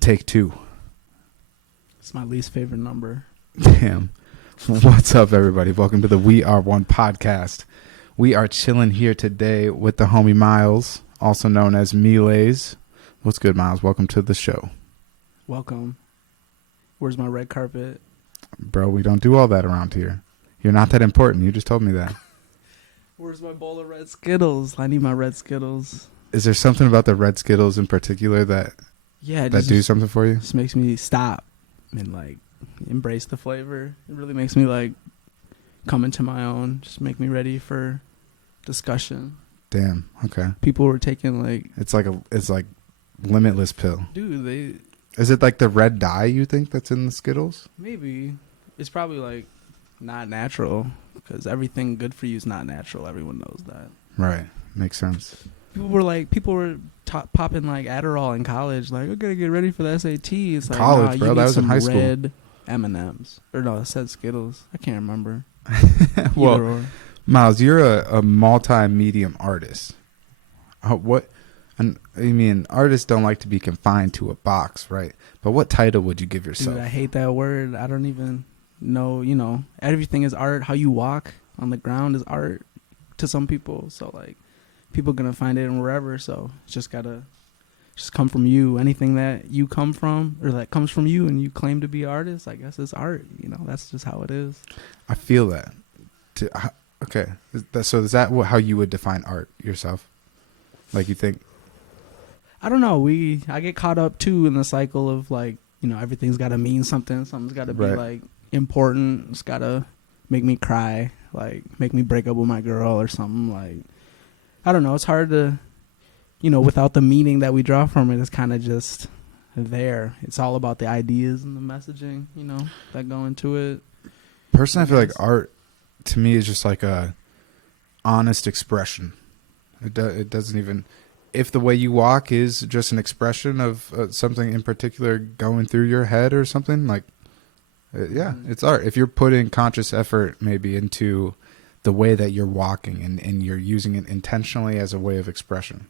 Take two. It's my least favorite number. Damn. What's up, everybody? Welcome to the We Are One podcast. We are chilling here today with the homie Miles, also known as Me Layz. What's good, Miles? Welcome to the show. Welcome. Where's my red carpet? Bro, we don't do all that around here. You're not that important. You just told me that. Where's my bowl of red Skittles? I need my red Skittles. Is there something about the red Skittles in particular that do something for you? Just makes me stop and like embrace the flavor. It really makes me like come into my own. Just make me ready for discussion. Damn. Okay. People were taking like it's like limitless pill. Dude, is it like the red dye you think that's in the Skittles? Maybe. It's probably like not natural because everything good for you is not natural. Everyone knows that. Right. Makes sense. People were popping like Adderall in college. Like, I gotta get ready for the SAT. It's like, college, bro. That was in high school. Red M&Ms. Or no, it said Skittles. I can't remember. Well, Miles, you're a multi-medium artist. Artists don't like to be confined to a box, right? But what title would you give yourself? Dude, I hate that word. I don't even know. Everything is art. How you walk on the ground is art to some people. So like, people gonna find it in wherever. So it's just gotta come from you. Anything that you come from or that comes from you and you claim to be an artist, I guess it's art. That's just how it is. I feel that. Okay. So is that how you would define art yourself? Like, you think? I don't know. I get caught up too in the cycle of like, everything's got to mean something. Something's got to be like important. It's got to make me cry, like make me break up with my girl or something. Like, I don't know. It's hard to, without the meaning that we draw from it, it's kind of just there. It's all about the ideas and the messaging, that go into it. Personally, I feel like art to me is just like a honest expression. It doesn't even, if the way you walk is just an expression of something in particular going through your head or something, like, it's art. If you're putting conscious effort maybe into the way that you're walking and you're using it intentionally as a way of expression,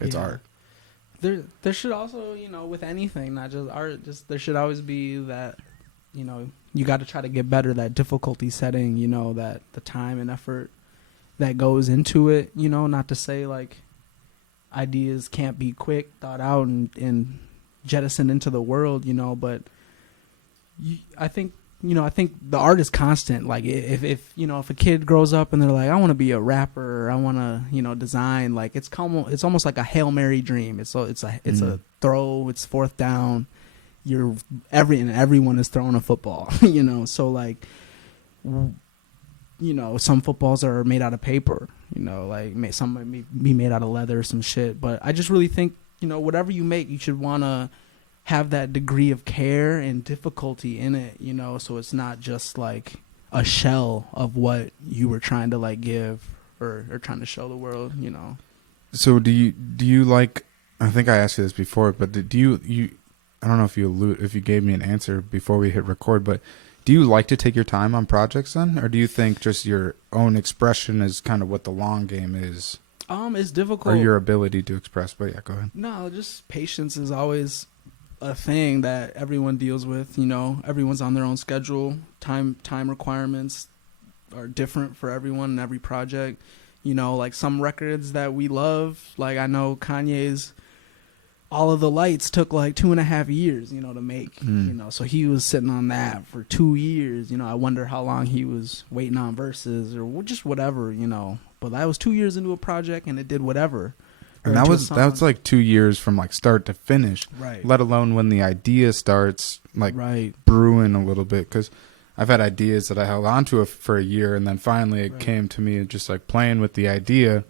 it's art. There should also, with anything, not just art, there should always be that, you got to try to get better, that difficulty setting, that the time and effort that goes into it, not to say like ideas can't be quick thought out and jettisoned into the world, but I think the art is constant. Like if a kid grows up and they're like, I want to be a rapper, or I want to, design, like it's almost like a Hail Mary dream. It's a throw, it's fourth down. Everyone is throwing a football, so like, some footballs are made out of paper, like some might be made out of leather or some shit. But I just really think, whatever you make, you should want to have that degree of care and difficulty in it, so it's not just like a shell of what you were trying to like give or trying to show the world, So do you like, I think I asked you this before, but do you I don't know if you gave me an answer before we hit record, but do you like to take your time on projects then? Or do you think just your own expression is kind of what the long game is? It's difficult. Or your ability to express, but yeah, go ahead. No, just patience is always a thing that everyone deals with. Everyone's on their own schedule. Time requirements are different for everyone and every project. Like some records that we love, like I know Kanye's All of the Lights took like 2.5 years, to make, so he was sitting on that for 2 years. I wonder how long he was waiting on verses or just whatever, but that was 2 years into a project and it did whatever. And that was like 2 years from like start to finish, right? Let alone when the idea starts like brewing a little bit. Cause I've had ideas that I held on to for a year and then finally it came to me just like playing with the idea,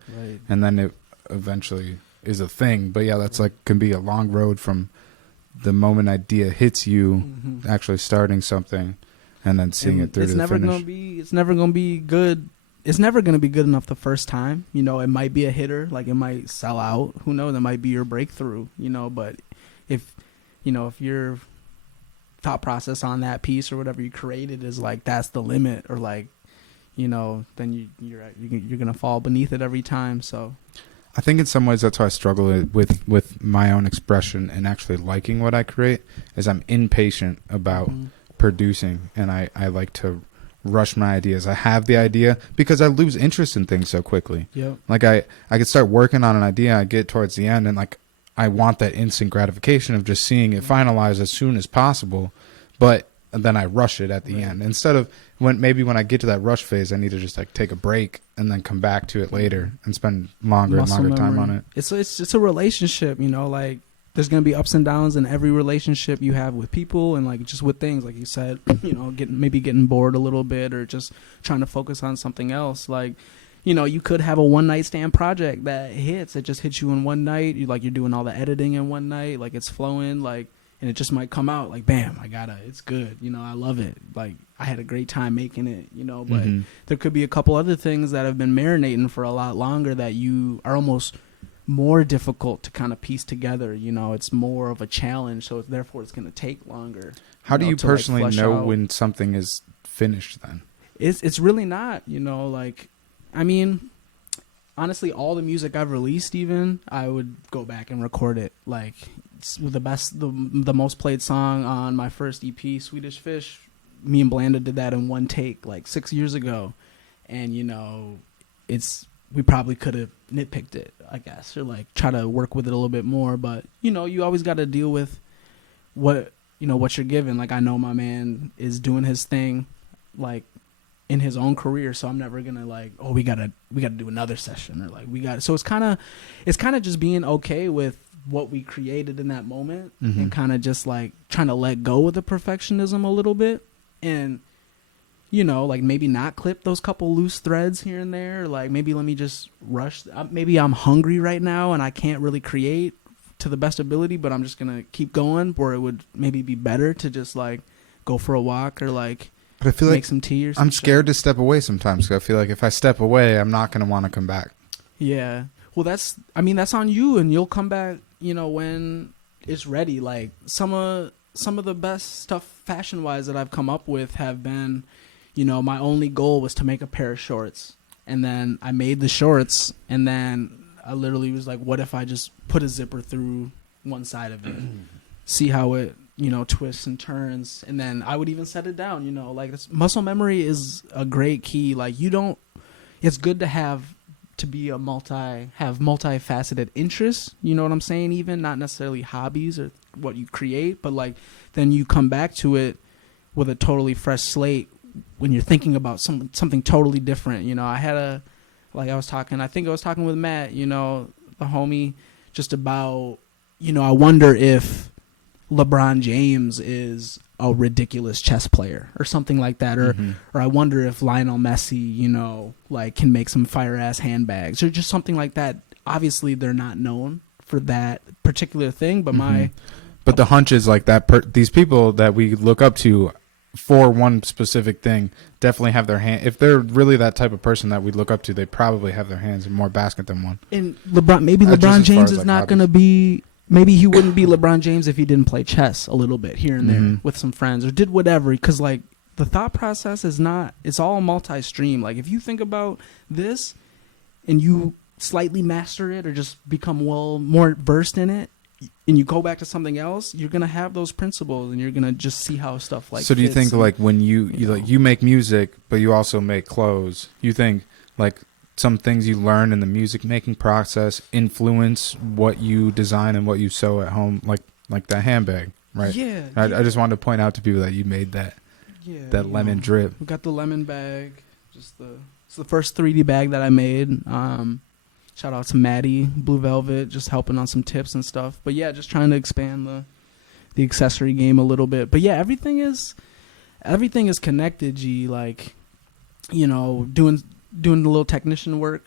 and then it eventually is a thing. But yeah, that's like can be a long road from the moment idea hits you, actually starting something and then seeing it through to the finish. It's never gonna be good. It's never gonna be good enough the first time. It might be a hitter, like it might sell out. Who knows? It might be your breakthrough. But if your thought process on that piece or whatever you created is like that's the limit, or like, then you're gonna fall beneath it every time. So I think in some ways that's why I struggle with my own expression and actually liking what I create, is I'm impatient about producing, and I like to rush my ideas. I have the idea because I lose interest in things so quickly. Yep. Like I could start working on an idea, I get towards the end, and like I want that instant gratification of just seeing it finalized as soon as possible, but then I rush it at the end. Instead of when I get to that rush phase, I need to just like take a break and then come back to it later and spend longer and longer time on it. It's a relationship, you know, like there's going to be ups and downs in every relationship you have with people, and like just with things like you said, you know, getting bored a little bit or just trying to focus on something else. Like, you know, you could have a one night stand project that hits. It just hits you in one night. You're doing all the editing in one night. Like it's flowing, like, and it just might come out like, bam, it's good. You know, I love it. Like I had a great time making it, you know, but there could be a couple other things that have been marinating for a lot longer that you are almost more difficult to kind of piece together. You know, it's more of a challenge. So therefore it's going to take longer. How do you personally know when something is finished then? It's really not, you know, like, I mean, honestly, all the music I've released, even, I would go back and record it. Like, it's the most played song on my first EP, Swedish Fish, me and Blanda did that in one take, like 6 years ago. And, you know, we probably could have nitpicked it, I guess, or like try to work with it a little bit more. But, you know, you always got to deal with what you're given. Like, I know my man is doing his thing, like, in his own career, so I'm never gonna like, oh, we gotta do another session, or like so it's kind of just being okay with what we created in that moment, and kind of just like trying to let go of the perfectionism a little bit, and, you know, like maybe not clip those couple loose threads here and there, like maybe let me just rush, maybe I'm hungry right now and I can't really create to the best ability, but I'm just gonna keep going, or it would maybe be better to just like go for a walk, or like, but I feel make some tea or something. I'm scared to step away sometimes, because I feel like if I step away, I'm not going to want to come back. Yeah. Well, that's on you, and you'll come back, you know, when it's ready. Like some of the best stuff fashion-wise that I've come up with have been, you know, my only goal was to make a pair of shorts. And then I made the shorts, and then I literally was like, what if I just put a zipper through one side of it? See how it, you know, twists and turns, and then I would even set it down, you know, like this muscle memory is a great key. Like it's good to have multifaceted interests, you know what I'm saying? Even not necessarily hobbies or what you create, but like then you come back to it with a totally fresh slate when you're thinking about something totally different. You know, I was talking with Matt, you know, the homie, just about, you know, I wonder if LeBron James is a ridiculous chess player or something like that, or I wonder if Lionel Messi, you know, like can make some fire ass handbags or just something like that. Obviously they're not known for that particular thing, but but the hunch is like that these people that we look up to for one specific thing definitely have their hand. If they're really that type of person that we look up to, they probably have their hands in more basket than one. And LeBron James is not going to be. Maybe he wouldn't be LeBron James if he didn't play chess a little bit here and there with some friends, or did whatever. Because like the thought process it's all multi-stream. Like if you think about this and you slightly master it or just become more versed in it, and you go back to something else, you're gonna have those principles, and you're gonna just see how stuff like. So do you think like when you make music, but you also make clothes? You think like some things you learn in the music making process influence what you design and what you sew at home, like that handbag, right? Yeah. I just wanted to point out to people that you made that lemon drip. We got the lemon bag. It's the first 3D bag that I made. Shout out to Maddie, Blue Velvet, just helping on some tips and stuff. But yeah, just trying to expand the accessory game a little bit. But yeah, everything is connected, G. Like, you know, doing a little technician work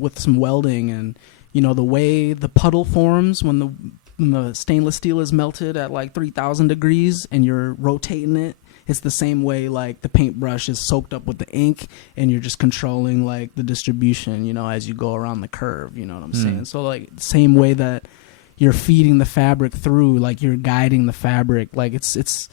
with some welding, and, you know, the way the puddle forms when the stainless steel is melted at like 3,000 degrees and you're rotating it. It's the same way like the paintbrush is soaked up with the ink, and you're just controlling like the distribution, you know, as you go around the curve, you know what I'm saying? So like the same way that you're feeding the fabric through, like you're guiding the fabric, like it's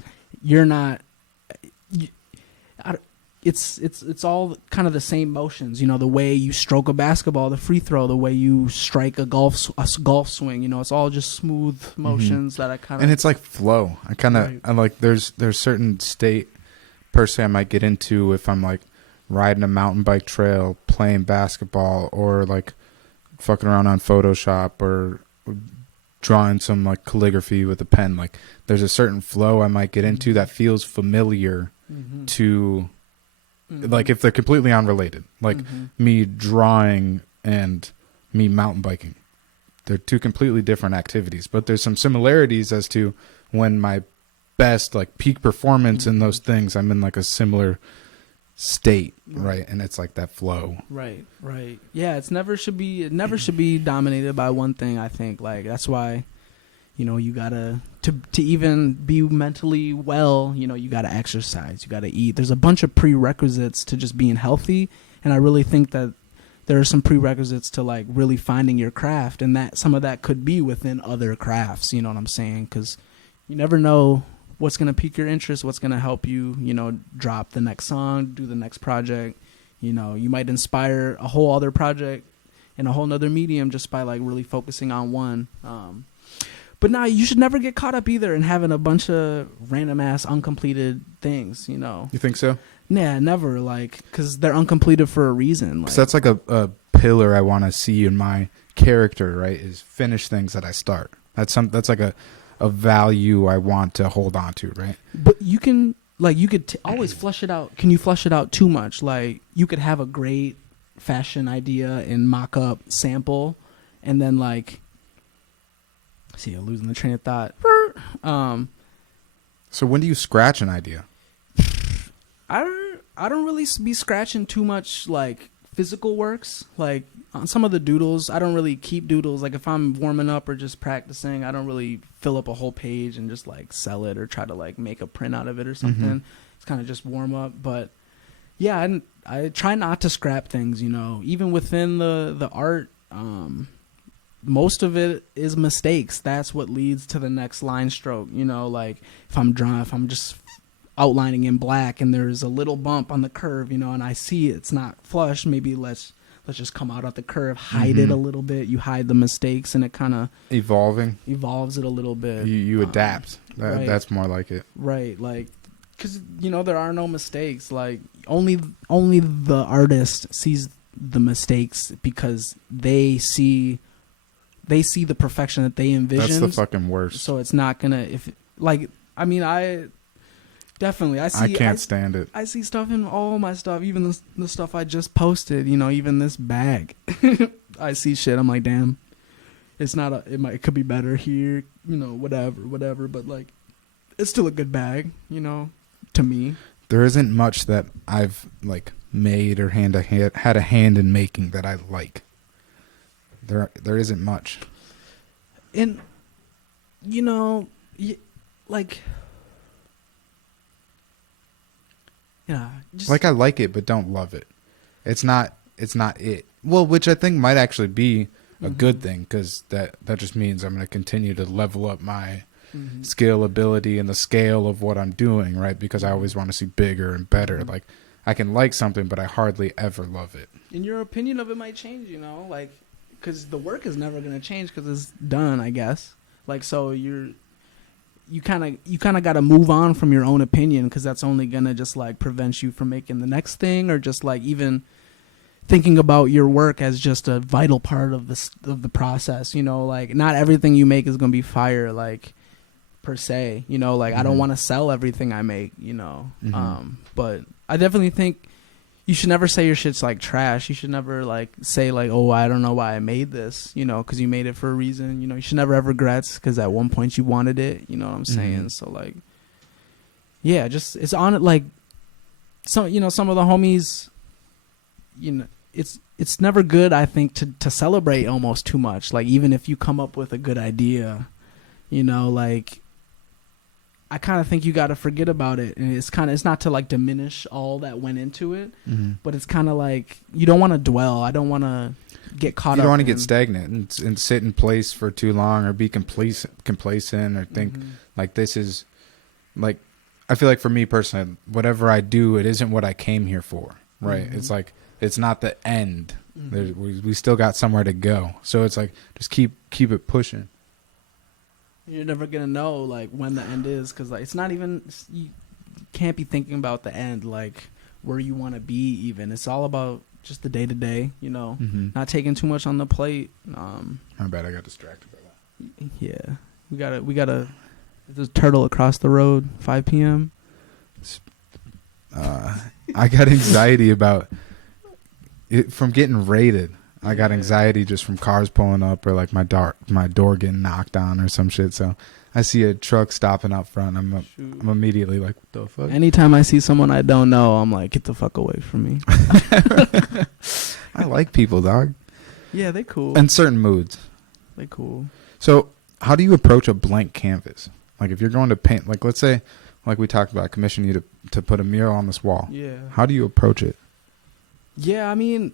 it's all kind of the same motions, you know, the way you stroke a basketball, the free throw, the way you strike a golf swing, you know, it's all just smooth motions that I kind of, and it's like flow. I kind of Right. I like there's certain state per se I might get into if I'm like riding a mountain bike trail, playing basketball, or like fucking around on Photoshop or drawing some like calligraphy with a pen. Like there's a certain flow I might get into that feels familiar to like if they're completely unrelated, like me drawing and me mountain biking. They're two completely different activities, but there's some similarities as to when my best like peak performance in those things, I'm in like a similar state, right? And it's like that flow. Right. Yeah, it never should be dominated by one thing, I think. Like that's why, you know, you gotta to even be mentally well, you know, you gotta exercise, you gotta eat. There's a bunch of prerequisites to just being healthy, and I really think that there are some prerequisites to like really finding your craft, and that some of that could be within other crafts, you know what I'm saying? Because you never know what's going to pique your interest, what's going to help you, you know, drop the next song, do the next project. You know, you might inspire a whole other project in a whole nother medium just by like really focusing on one. But now you should never get caught up either in having a bunch of random ass uncompleted things, you know. You think so? Yeah, never, like, because they're uncompleted for a reason. Like, So that's like a pillar I want to see in my character, right? Is finish things that I start. That's like a value I want to hold on to, right? but you can, like, you could always flush it out. Can you flush it out too much? Like, you could have a great fashion idea and mock-up sample, and then, like, see, I'm losing the train of thought. So when do you scratch an idea? I don't really be scratching too much like physical works. Like on some of the doodles, I don't really keep doodles. Like if I'm warming up or just practicing, I don't really fill up a whole page and just like sell it or try to like make a print out of it or something. It's kind of just warm up. But yeah, I try not to scrap things, you know, even within the art. Most of it is mistakes. That's what leads to the next line stroke. You know, like if I'm just outlining in black and there's a little bump on the curve, you know, and I see it's not flush, maybe let's just come out at the curve, hide it a little bit. You hide the mistakes and it kind of evolves it a little bit. You adapt. Right. That's more like it. Right. Like, cause you know, there are no mistakes. Like only the artist sees the mistakes because they see the perfection that they envision. That's the fucking worst. So it's not gonna, I can't stand it. I see stuff in all my stuff, even the stuff I just posted, you know, even this bag. I see shit, I'm like, damn, it could be better here, you know, whatever, but like, it's still a good bag, you know, to me. There isn't much that I've like made or had a hand in making that I like. There isn't much. And, you know, like... Yeah, like I like it, but don't love it. It's not it. Well, which I think might actually be a good thing because that just means I'm going to continue to level up my skill, ability, and the scale of what I'm doing, right? Because I always want to see bigger and better. Like I can like something, but I hardly ever love it. And your opinion of it might change, you know, like because the work is never going to change because it's done, I guess. Like so you kind of got to move on from your own opinion because that's only going to just like prevent you from making the next thing or just like even thinking about your work as just a vital part of the process, you know, like not everything you make is going to be fire, like per se, you know, like I don't want to sell everything I make, you know, but I definitely think you should never say your shit's like trash. You should never like say like, oh, I don't know why I made this, you know, because you made it for a reason. You know, you should never have regrets because at one point you wanted it. You know what I'm saying? So like, yeah, just it's on it. Like, some of the homies, you know, it's never good. I think to celebrate almost too much. Like even if you come up with a good idea, you know, like. I kind of think you got to forget about it, and it's not to like diminish all that went into it, but it's kind of like you don't want to dwell. I don't want to get caught up. You don't want to get stagnant and sit in place for too long or be complacent or think like this is like I feel like for me personally, whatever I do, it isn't what I came here for, right? Mm-hmm. It's like, it's not the end. Mm-hmm. We still got somewhere to go. So it's like, just keep it pushing. You're never gonna know like when the end is, because like it's not even, you can't be thinking about the end, like where you want to be even. It's all about just the day to day, you know, not taking too much on the plate. My bad, I got distracted by that. Yeah, we gotta. There's a turtle across the road. 5 p.m. I got anxiety about it from getting raided. I got anxiety just from cars pulling up or like my door getting knocked on or some shit. So I see a truck stopping out front. I'm immediately like, what the fuck? Anytime I see someone I don't know, I'm like, get the fuck away from me. I like people, dog. Yeah, they cool. In certain moods. They cool. So how do you approach a blank canvas? Like if you're going to paint, like let's say, like we talked about, commission you to put a mural on this wall. Yeah. How do you approach it? Yeah, I mean,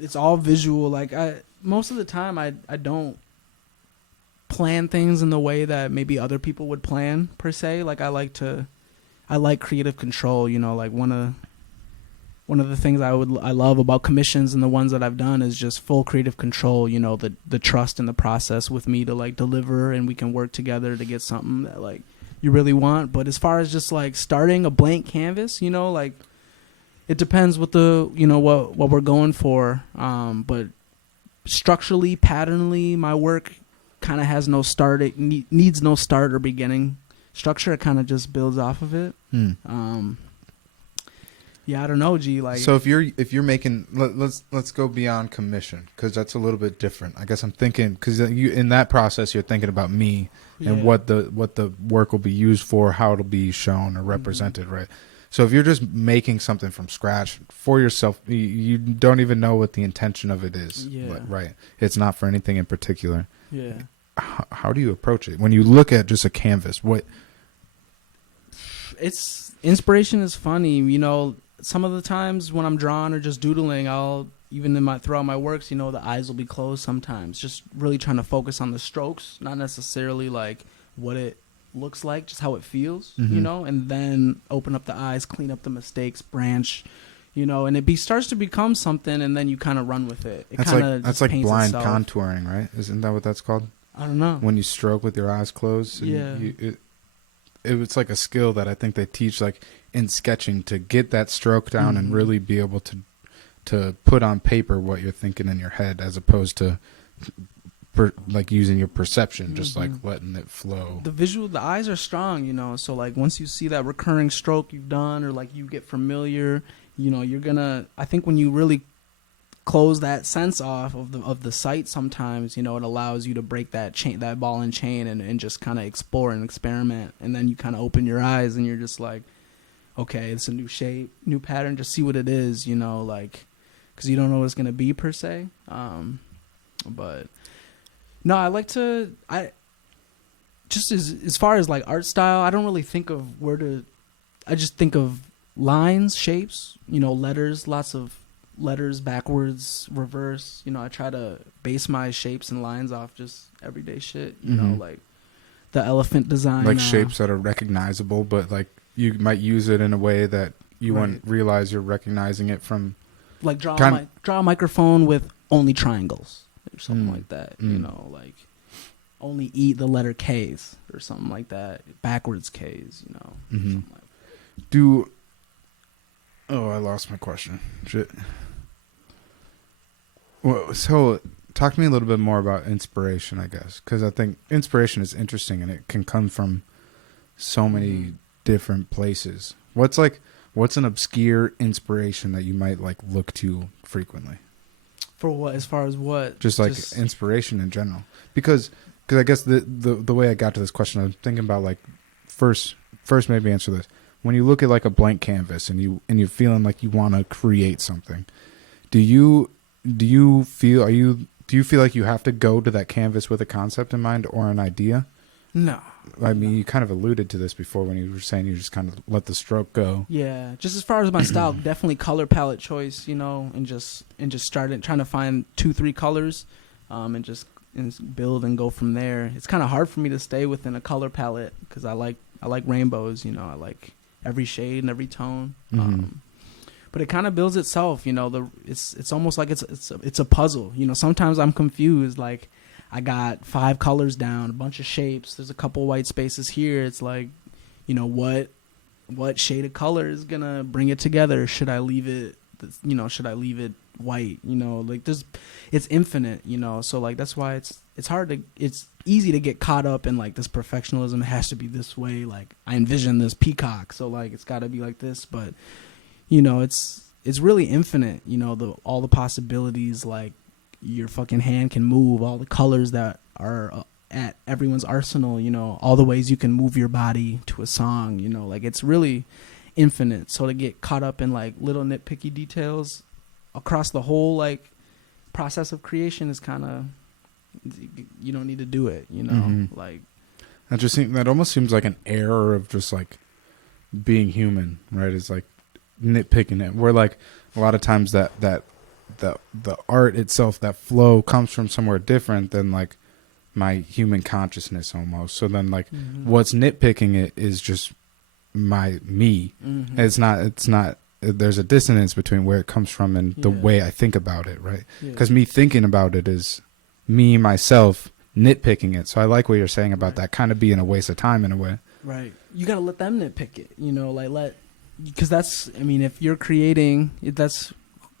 it's all visual. Like most of the time I don't plan things in the way that maybe other people would plan per se. Like I like creative control, you know, like one of the things I love about commissions and the ones that I've done is just full creative control, you know, the trust in the process with me to like deliver, and we can work together to get something that like you really want. But as far as just like starting a blank canvas, you know, like it depends what what we're going for. But structurally, patternly, my work kind of has no start. It needs no start or beginning. Structure, it kind of just builds off of it. Yeah, I don't know, G. Like, so if you're making, let's go beyond commission, because that's a little bit different. I guess I'm thinking, because you in that process you're thinking about me and what the work will be used for, how it'll be shown or represented, right? So if you're just making something from scratch for yourself, you don't even know what the intention of it is, right? It's not for anything in particular. Yeah. How do you approach it when you look at just a canvas? It's inspiration is funny, you know. Some of the times when I'm drawing or just doodling, I'll even throughout my works, you know, the eyes will be closed sometimes. Just really trying to focus on the strokes, not necessarily like what it looks like, just how it feels, you know, and then open up the eyes, clean up the mistakes, branch, you know, and it starts to become something, and then you kind of run with it. That's like blind contouring, right? Isn't that what that's called? I don't know. When you stroke with your eyes closed. It's like a skill that I think they teach like in sketching to get that stroke down and really be able to put on paper what you're thinking in your head, as opposed to like using your perception, just like letting it flow. The eyes are strong, you know, so like once you see that recurring stroke you've done, or like you get familiar, you know, I think when you really close that sense off of the sight, sometimes, you know, it allows you to break that ball and chain and just kind of explore and experiment, and then you kind of open your eyes and you're just like, okay, it's a new shape, new pattern, just see what it is, you know, like, because you don't know what it's going to be per se. But no, I just as far as like art style, I don't really think of I just think of lines, shapes, you know, letters, lots of letters, backwards, reverse, you know. I try to base my shapes and lines off just everyday shit, you know, like the elephant design, like shapes that are recognizable, but like you might use it in a way that you wouldn't realize you're recognizing it from. Like draw a microphone with only triangles or something like that, you know, like only eat the letter K's or something like that, backwards K's, you know. Something like I lost my question. Shit. Well, so talk to me a little bit more about inspiration, I guess, because I think inspiration is interesting and it can come from so many different places. What's an obscure inspiration that you might like look to frequently? For what? As far as what? Just inspiration in general. Because I guess the way I got to this question, I'm thinking about like first maybe answer this. When you look at like a blank canvas and you're feeling like you want to create something, do you feel like you have to go to that canvas with a concept in mind or an idea? No. I mean, you kind of alluded to this before when you were saying you just kind of let the stroke go. Yeah, just as far as my style, definitely color palette choice, you know, and just started trying to find 2-3 colors, and build and go from there. It's kind of hard for me to stay within a color palette because I like rainbows, you know, I like every shade and every tone. Mm-hmm. But it kind of builds itself, you know. It's almost like it's a puzzle, you know. Sometimes I'm confused, like I got 5 colors down, a bunch of shapes. There's a couple white spaces here. It's like, you know, what shade of color is gonna bring it together? Should I leave it, you know? Should I leave it white? You know, like it's infinite, you know. So like that's why it's easy to get caught up in like this perfectionism. It has to be this way. Like I envision this peacock, so like it's got to be like this, but. You know, it's really infinite, you know, all the possibilities, like your fucking hand can move, all the colors that are at everyone's arsenal, you know, all the ways you can move your body to a song, you know, like it's really infinite. So to get caught up in like little nitpicky details across the whole like process of creation is kind of, you don't need to do it, you know. Mm-hmm. Like that almost seems like an error of just like being human, right? It's like nitpicking it, where like a lot of times that the art itself, that flow comes from somewhere different than like my human consciousness almost. So then like what's nitpicking it is just me. Mm-hmm. It's not there's a dissonance between where it comes from and the way I think about it, right? Because me thinking about it is me myself nitpicking it. So I like what you're saying about that kind of being a waste of time in a way. Right. You got to let them nitpick it, you know, like because that's, I mean, if you're creating, that's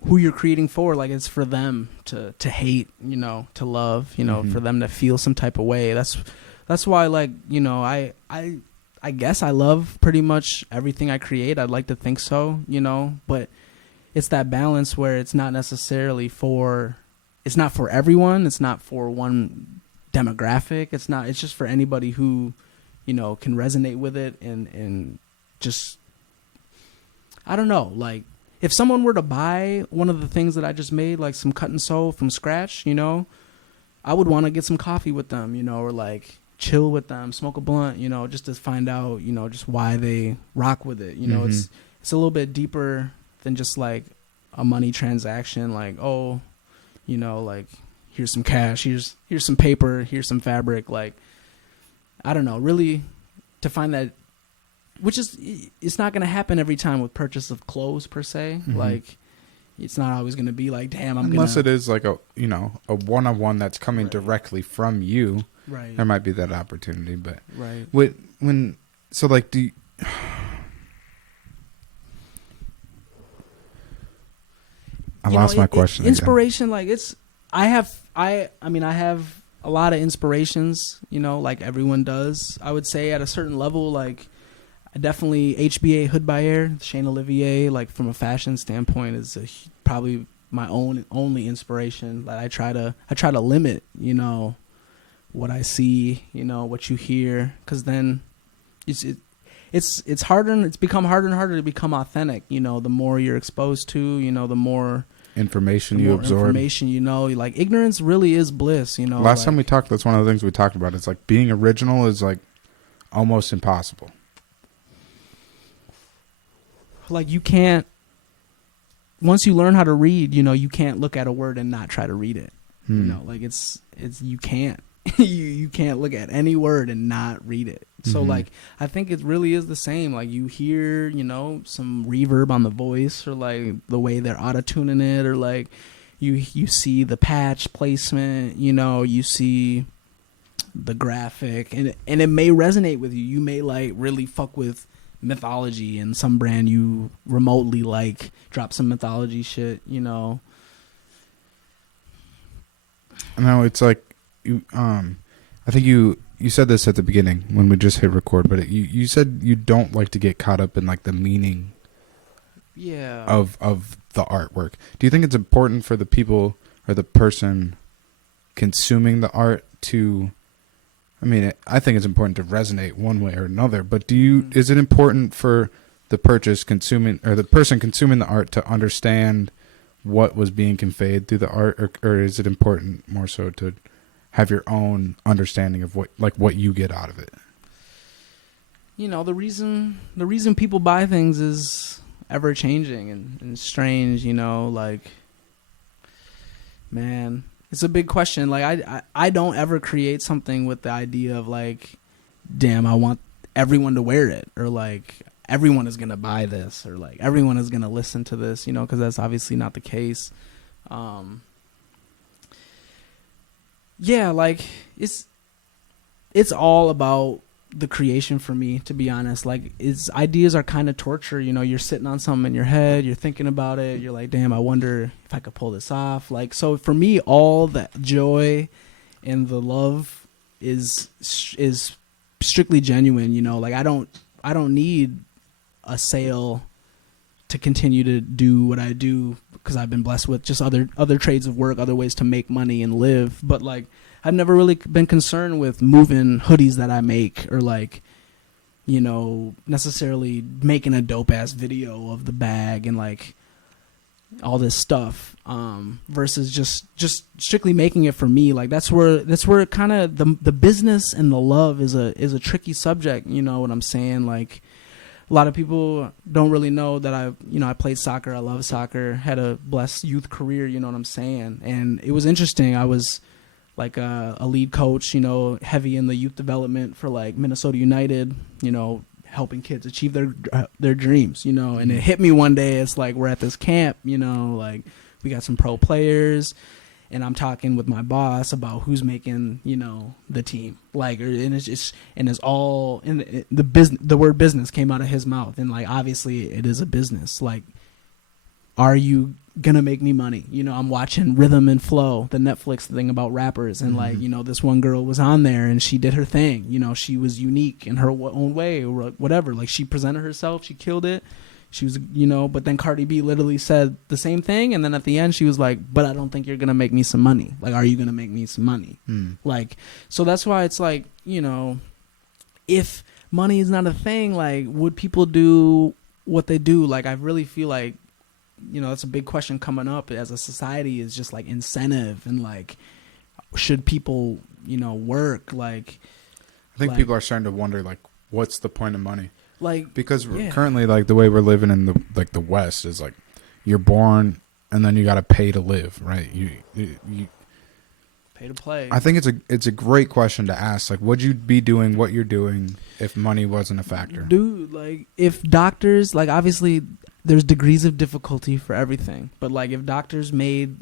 who you're creating for. Like it's for them to hate, you know, to love, you know, for them to feel some type of way. That's why, like, you know, I guess I love pretty much everything I create. I'd like to think so, you know, but it's that balance where it's not necessarily it's not for everyone. It's not for one demographic. It's just for anybody who, you know, can resonate with it and just, I don't know, like if someone were to buy one of the things that I just made, like some cut and sew from scratch, you know, I would want to get some coffee with them, you know, or like chill with them, smoke a blunt, you know, just to find out, you know, just why they rock with it. You know, it's a little bit deeper than just like a money transaction. Like, oh, you know, like here's some cash, here's some paper, here's some fabric. Like, I don't know, really to find that. Which is, it's not going to happen every time with purchase of clothes per se. Like, it's not always going to be like, damn, unless it is like a, you know, a one-on-one that's coming directly from you. Right. There might be that opportunity, but so like, do you, I lost my question. Inspiration, again. Like I have a lot of inspirations, you know, like everyone does. I would say at a certain level, like, definitely HBA Hood by Air, Shane Olivier, like from a fashion standpoint, is probably my only inspiration. That I try to limit, you know, what I see, you know, what you hear, because then it's harder. It's become harder and harder to become authentic. You know, the more you're exposed to, you know, the more information you absorb. Information, you know, like ignorance really is bliss. You know, last time we talked, that's one of the things we talked about. It's like being original is like almost impossible. Like you can't, once you learn how to read, you know, you can't look at a word and not try to read it. You know, like it's you can't you can't look at any word and not read it. So like I think it really is the same. Like you hear, you know, some reverb on the voice, or like the way they're auto-tuning it, or like you see the patch placement, you know, you see the graphic, and it may resonate with you. You may like really fuck with mythology, and some brand you remotely like drop some mythology shit, you know. No, it's like you I think you said this at the beginning when we just hit record, but you said you don't like to get caught up in like the meaning of the artwork. Do you think it's important for the people or the person consuming the art to, I mean, I think it's important to resonate one way or another, but is it important for the person consuming the art to understand what was being conveyed through the art, or is it important more so to have your own understanding of what you get out of it? You know, the reason people buy things is ever changing and strange, you know, like, man, it's a big question. Like I don't ever create something with the idea of like, damn, I want everyone to wear it, or like everyone is gonna buy this, or like everyone is gonna listen to this, you know, because that's obviously not the case. Yeah, like it's all about the creation for me, to be honest. Like, it's ideas are kind of torture, you know. You're sitting on something in your head, you're thinking about it, you're like, damn, I wonder if I could pull this off. Like, so for me, all the joy and the love is strictly genuine, you know. Like, I don't need a sale to continue to do what I do, because I've been blessed with just other trades of work, other ways to make money and live. But like, I've never really been concerned with moving hoodies that I make, or like, you know, necessarily making a dope ass video of the bag and like all this stuff, versus just strictly making it for me. Like, that's where kind of the business and the love is a tricky subject, you know what I'm saying? Like, a lot of people don't really know that I played soccer. I love soccer, had a blessed youth career, you know what I'm saying? And it was interesting. I was like a lead coach, you know, heavy in the youth development for like Minnesota United, you know, helping kids achieve their dreams, you know. And it hit me one day. It's like, we're at this camp, you know, like we got some pro players, and I'm talking with my boss about who's making, you know, the team. Like, and it's all in the business. The word business came out of his mouth, and like, obviously it is a business. Like, are you gonna make me money? You know, I'm watching Rhythm and Flow, the Netflix thing about rappers, and like, you know, this one girl was on there and she did her thing. You know, she was unique in her own way, or whatever. Like, she presented herself, she killed it. She was, you know, but then Cardi B literally said the same thing, and then at the end she was like, but I don't think you're gonna make me some money. Like, are you gonna make me some money? Like, so that's why it's like, you know, if money is not a thing, like, would people do what they do? Like, I really feel like, you know, that's a big question coming up as a society, is just like incentive, and like, should people, you know, work? Like, I think people are starting to wonder, like, what's the point of money? Like, because currently, like, the way we're living in the West is like, you're born and then you got to pay to live, right? You pay to play. I think it's a great question to ask. Like, would you be doing what you're doing if money wasn't a factor? Dude, like, if doctors, like, obviously there's degrees of difficulty for everything, but like, if doctors made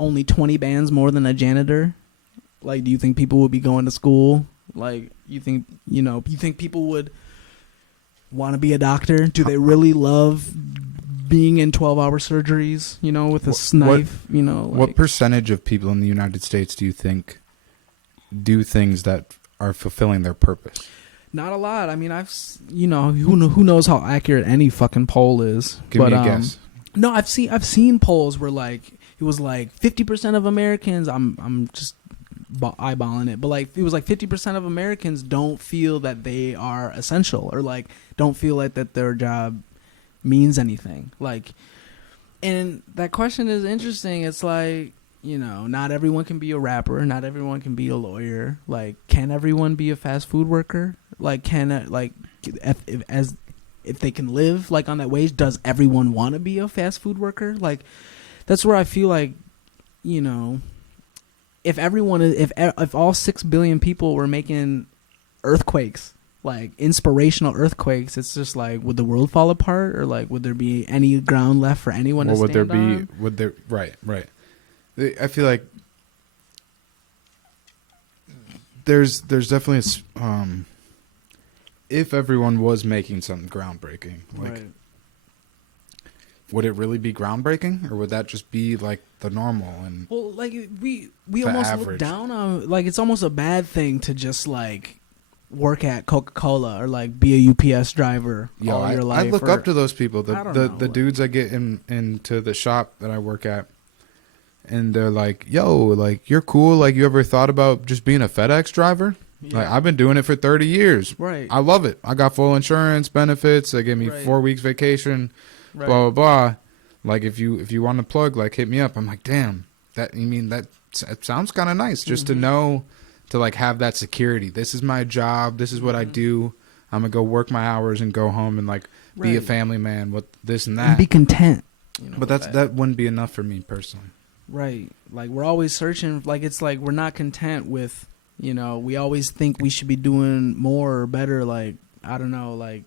only 20 bands more than a janitor, like, do you think people would be going to school? Like, you think people would want to be a doctor? Do they really love being in 12-hour surgeries, you know, with a knife, you know? Like, what percentage of people in the United States do you think do things that are fulfilling their purpose? Not a lot. I mean, you know, who knows how accurate any fucking poll is. Give me a guess. No, I've seen polls where like, it was like 50% of Americans, I'm just eyeballing it, but like, it was like 50% of Americans don't feel that they are essential, or like, don't feel like that their job means anything. Like, and that question is interesting. It's like, you know, not everyone can be a rapper, not everyone can be a lawyer. Like, can everyone be a fast food worker? Like, if they can live like on that wage, does everyone want to be a fast food worker? Like, that's where I feel like, you know, if all 6 billion people were making earthquakes, like inspirational earthquakes, it's just like, would the world fall apart, or like, would there be any ground left for anyone to stand on? Would there right. I feel like there's definitely if everyone was making something groundbreaking, like, right. Would it really be groundbreaking, or would that just be like the normal? And well, like, we almost average. Look down on, like, it's almost a bad thing to just like work at Coca-Cola, or like be a UPS driver all your life. I look up to those people, the dudes I get into the shop that I work at, and they're like, yo, like, you're cool. Like, you ever thought about just being a FedEx driver? Yeah. Like, I've been doing it for 30 years. Right. I love it. I got full insurance benefits. They give me 4 weeks vacation, blah, blah, blah. Like, if you want to plug, like, hit me up. I'm like, damn, that sounds kind of nice, just to know, to like have that security. This is my job. This is what I do. I'm going to go work my hours and go home and like be a family man with this and that. And be content. You know, but that wouldn't be enough for me personally. Right. Like, we're always searching. Like, it's like, we're not content with You know, we always think we should be doing more or better. Like, I don't know, like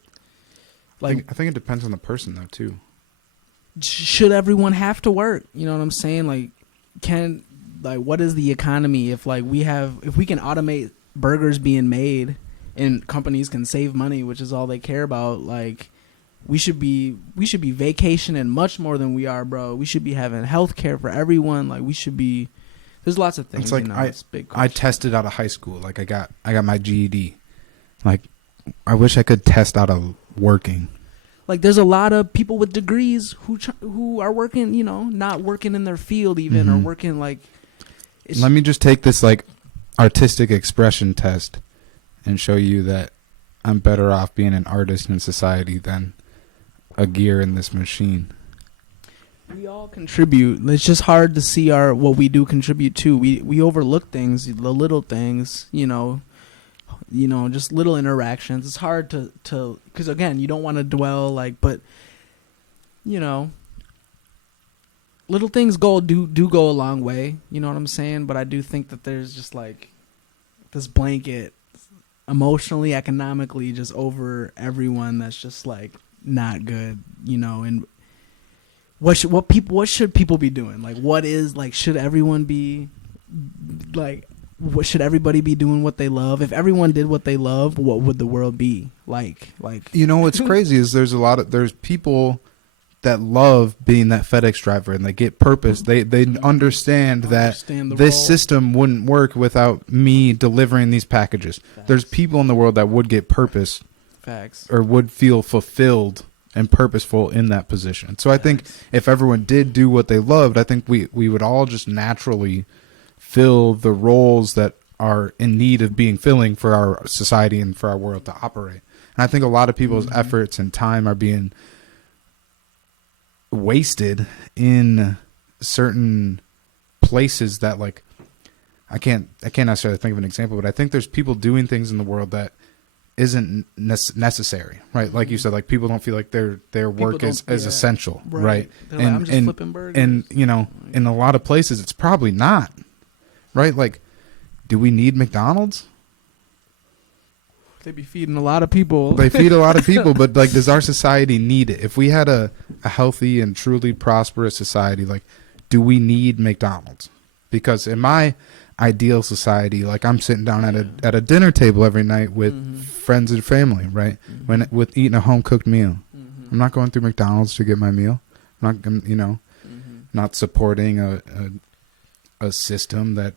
I think it depends on the person though too. Should everyone have to work? You know what I'm saying? Like, what is the economy if we can automate burgers being made and companies can save money, which is all they care about? Like, we should be vacationing much more than we are, bro. We should be having health care for everyone. Like, we should be. There's lots of things. It's like, you know, it's big I tested out of high school. Like, I got my GED. Like, I wish I could test out of working. Like, there's a lot of people with degrees who are working, you know, not working in their field even, or working like. Let me just take this like artistic expression test and show you that I'm better off being an artist in society than a gear in this machine. We all contribute. It's just hard to see what we do contribute to. We overlook things, the little things, you know, just little interactions. It's hard to because again, you don't want to dwell but you know, little things do go a long way. You know what I'm saying? But I do think that there's just like this blanket, emotionally, economically, just over everyone that's just like not good. You know, and what should people be doing? Like, should everyone be like? What should everybody be doing what they love? If everyone did what they love, what would the world be like? You know what's crazy is there's people that love being that FedEx driver and they get purpose. They understand that this role. System wouldn't work without me delivering these packages. Facts. There's people in the world that would get purpose. Facts. Or would feel fulfilled and purposeful in that position. So I think if everyone did do what they loved, I think we would all just naturally fill the roles that are in need of being filling for our society and for our world to operate. And I think a lot of people's efforts and time are being wasted in certain places that like I can't necessarily think of an example, but I think there's people doing things in the world that isn't necessary, right? Like you said, like people don't feel like their work is essential, right? They're like, I'm just flipping burgers. And you know, in a lot of places, it's probably not, right? Like, do we need McDonald's? They be feeding a lot of people. They feed a lot of people, but like, does our society need it? If we had a healthy and truly prosperous society, like, do we need McDonald's? Because in my ideal society, like I'm sitting down at a dinner table every night with friends and family, right? With eating a home cooked meal. I'm not going through McDonald's to get my meal. I'm not, not supporting a system that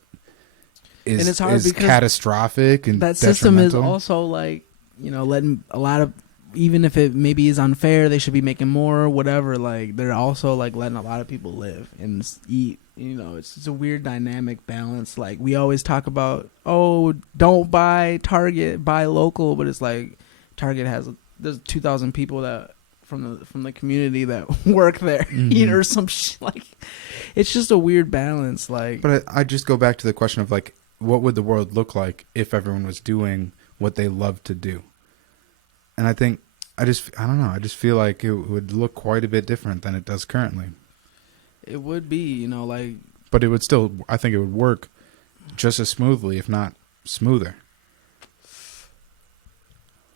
is catastrophic and that system is also like, letting a lot of, even if it maybe is unfair, they should be making more, whatever. Like they're also like letting a lot of people live and eat. It's a weird dynamic balance. Like we always talk about, oh, don't buy Target, buy local, but it's like Target there's 2,000 people that from the community that work there, or some shit. Like it's just a weird balance. Like, but I just go back to the question of like, what would the world look like if everyone was doing what they love to do? And I think I don't know. I just feel like it would look quite a bit different than it does currently. It would be, but it would still, I think it would work just as smoothly, if not smoother.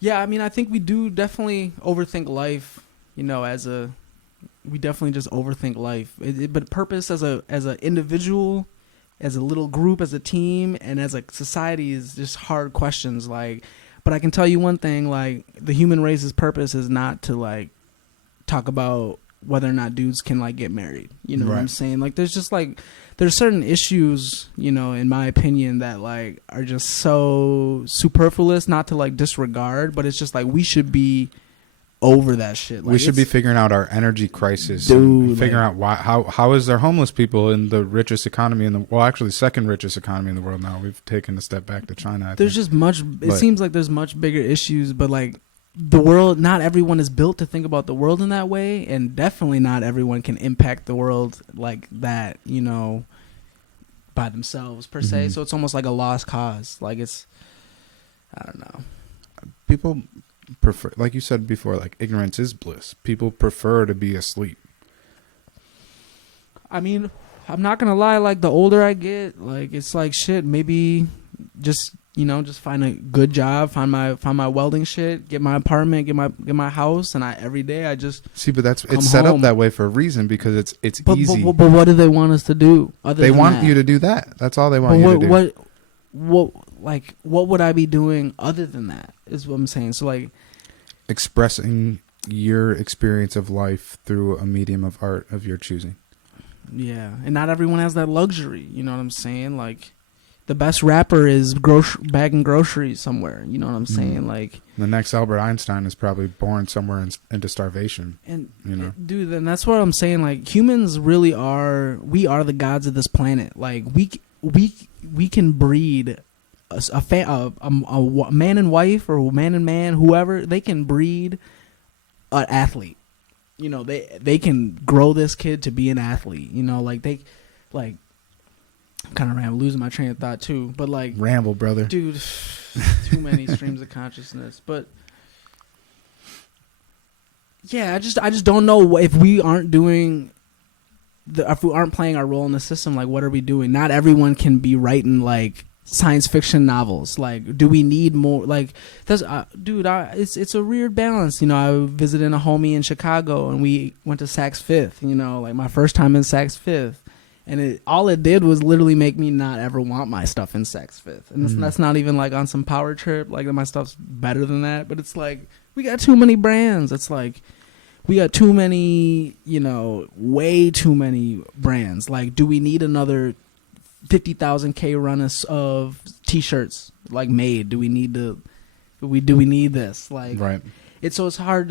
Yeah, I mean, I think we do definitely overthink life, we definitely just overthink life. But purpose as a individual, as a little group, as a team, and as a society is just hard questions. Like, but I can tell you one thing, like the human race's purpose is not to like talk about whether or not dudes can like get married. You know what I'm saying? Like there's just like there's certain issues, in my opinion, that like are just so superfluous, not to like disregard, but it's just like we should be over that shit. Like, we should be figuring out our energy crisis, dude, figuring out how is there homeless people in the richest economy actually second richest economy in the world now. We've taken a step back to China. There's just it seems like there's much bigger issues, but like the world, not everyone is built to think about the world in that way, and definitely not everyone can impact the world like that, by themselves per se. So it's almost like a lost cause. Like I don't know. People prefer, like you said before, like ignorance is bliss. People prefer to be asleep. I mean, I'm not gonna lie, like the older I get, like it's like shit, maybe just just find a good job, find my welding shit, get my apartment, get my house, and every day I just see. But it's come set home. up that way for a reason, because it's easy. But what do they want us to do? They want you to do that. That's all they want you to do. What would I be doing other than that? Is what I'm saying. So like expressing your experience of life through a medium of art of your choosing. Yeah, and not everyone has that luxury. You know what I'm saying? Like, the best rapper is bagging groceries somewhere. You know what I'm saying? Like, the next Albert Einstein is probably born somewhere into starvation. And dude, then that's what I'm saying. Like, humans really are. We are the gods of this planet. Like, we can breed a man and wife, or man and man, whoever. They can breed an athlete. They can grow this kid to be an athlete. I'm kind of losing my train of thought too. But like, ramble, brother, dude, too many streams of consciousness. But yeah, I just don't know if we aren't doing if we aren't playing our role in the system. Like, what are we doing? Not everyone can be writing like science fiction novels. Like, do we need more? Like, that's dude, it's a weird balance. I visited a homie in Chicago, and we went to Saks Fifth. Like my first time in Saks Fifth, and all it did was literally make me not ever want my stuff in Saks Fifth. And that's not even like on some power trip. Like, my stuff's better than that. But it's like, we got too many brands. It's like, we got too many, way too many brands. Like, do we need another 50,000 run of t-shirts like made? Do we need this? Like, right. It's hard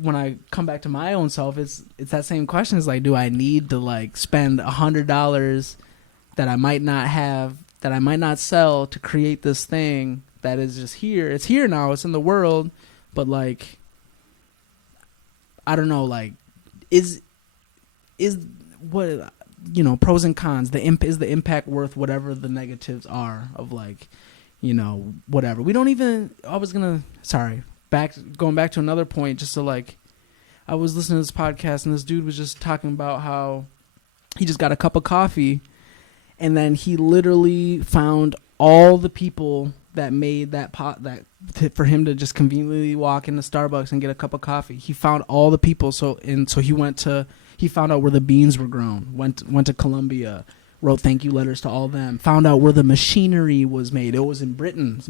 when I come back to my own self. It's that same question. It's like, do I need to like spend $100 that I might not have, that I might not sell, to create this thing that is just here? It's here now. It's in the world, but like, I don't know. Like, is what, pros and cons. Is the impact worth whatever the negatives are of like, whatever. We don't even. Going back to another point, just to like, I was listening to this podcast, and this dude was just talking about how he just got a cup of coffee, and then he literally found all the people that made that pot for him to just conveniently walk into Starbucks and get a cup of coffee. He found all the people. So he found out where the beans were grown. Went to Colombia, wrote thank you letters to all of them. Found out where the machinery was made. It was in Britain.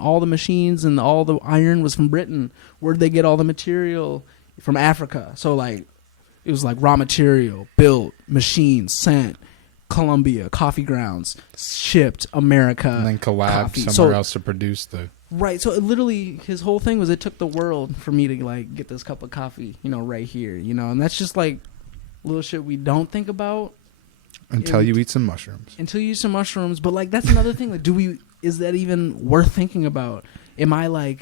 All the machines and all the iron was from Britain. Where'd they get all the material? From Africa. So like, it was like raw material, built, machines, sent, Colombia, coffee grounds, shipped, America, and then collabed somewhere else to produce the. Right, so literally his whole thing was, it took the world for me to like get this cup of coffee, right here, and that's just like little shit we don't think about until you eat some mushrooms. But like, that's another thing. Like, is that even worth thinking about? Am I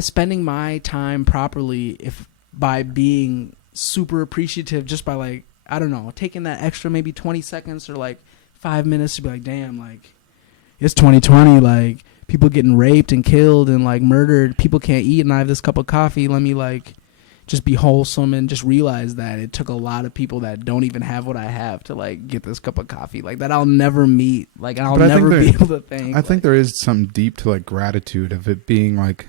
spending my time properly by being super appreciative, just by like, I don't know, taking that extra maybe 20 seconds or like 5 minutes to be like, damn, like, it's 2020, like, people getting raped and killed and like murdered, people can't eat, and I have this cup of coffee. Let me like just be wholesome and just realize that it took a lot of people that don't even have what I have to like get this cup of coffee, like, that I'll never meet, like, I'll never be able to thank. I think there is something deep to like gratitude of it being like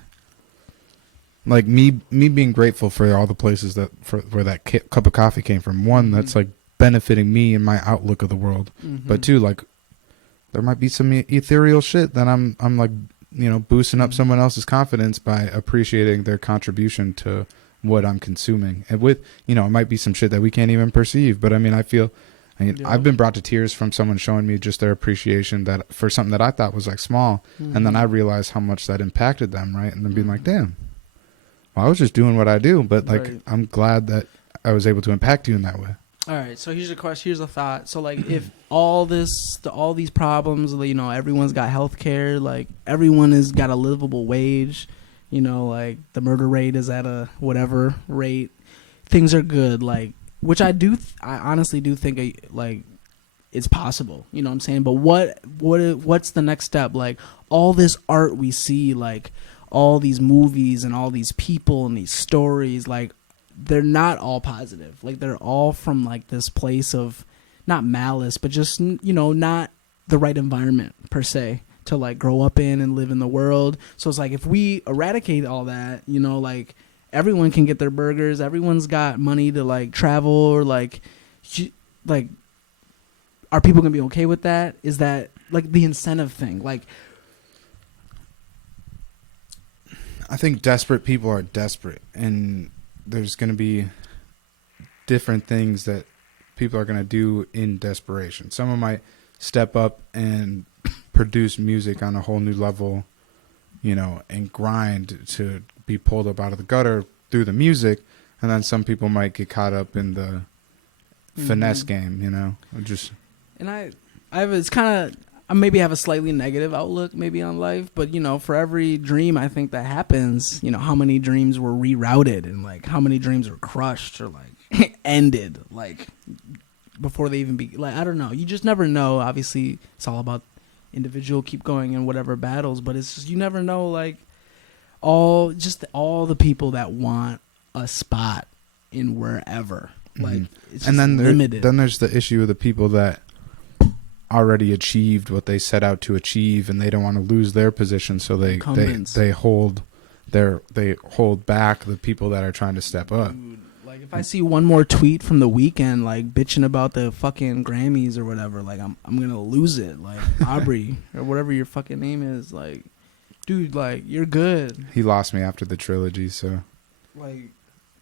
me being grateful for all the places where that cup of coffee came from. One, that's like benefiting me and my outlook of the world. But two, like, there might be some ethereal shit that I'm like, boosting up someone else's confidence by appreciating their contribution to what I'm consuming. And with, it might be some shit that we can't even perceive. But I mean, I've been brought to tears from someone showing me just their appreciation that for something that I thought was like small. And then I realized how much that impacted them. Right. And then being like, damn, well, I was just doing what I do. But like, right. I'm glad that I was able to impact you in that way. All right, so here's a question. Here's a thought. So, like, if all these problems, everyone's got health care, like, everyone has got a livable wage, like, the murder rate is at a whatever rate, things are good, like, which I honestly do think, like, it's possible, you know what I'm saying? But what's the next step? Like, all this art we see, like, all these movies and all these people and these stories, like, they're not all positive. Like, they're all from like this place of not malice, but just, not the right environment per se to like grow up in and live in the world. So it's like if we eradicate all that, you know, like everyone can get their burgers, everyone's got money to like travel, or like are people gonna be okay with that? Is that like the incentive thing? Like, I think desperate people are desperate, and there's going to be different things that people are going to do in desperation. Someone might step up and produce music on a whole new level, you know, and grind to be pulled up out of the gutter through the music. And then some people might get caught up in the finesse game, you know, or just. And I have, it's kind of, I maybe have a slightly negative outlook maybe on life, but you know, for every dream I think that happens, you know, how many dreams were rerouted and like how many dreams were crushed or like ended like before they even be like, I don't know. You just never know. Obviously it's all about individual keep going in whatever battles, but it's just, you never know, like all the people that want a spot in wherever, like it's just and then limited. Then there's the issue of the people that already achieved what they set out to achieve, and they don't want to lose their position, so they hold back the people that are trying to step up. Dude, like if I see one more tweet from the weekend like bitching about the fucking Grammys or whatever, like I'm gonna lose it. Like Aubrey or whatever your fucking name is, like dude, like you're good. He lost me after the trilogy, so like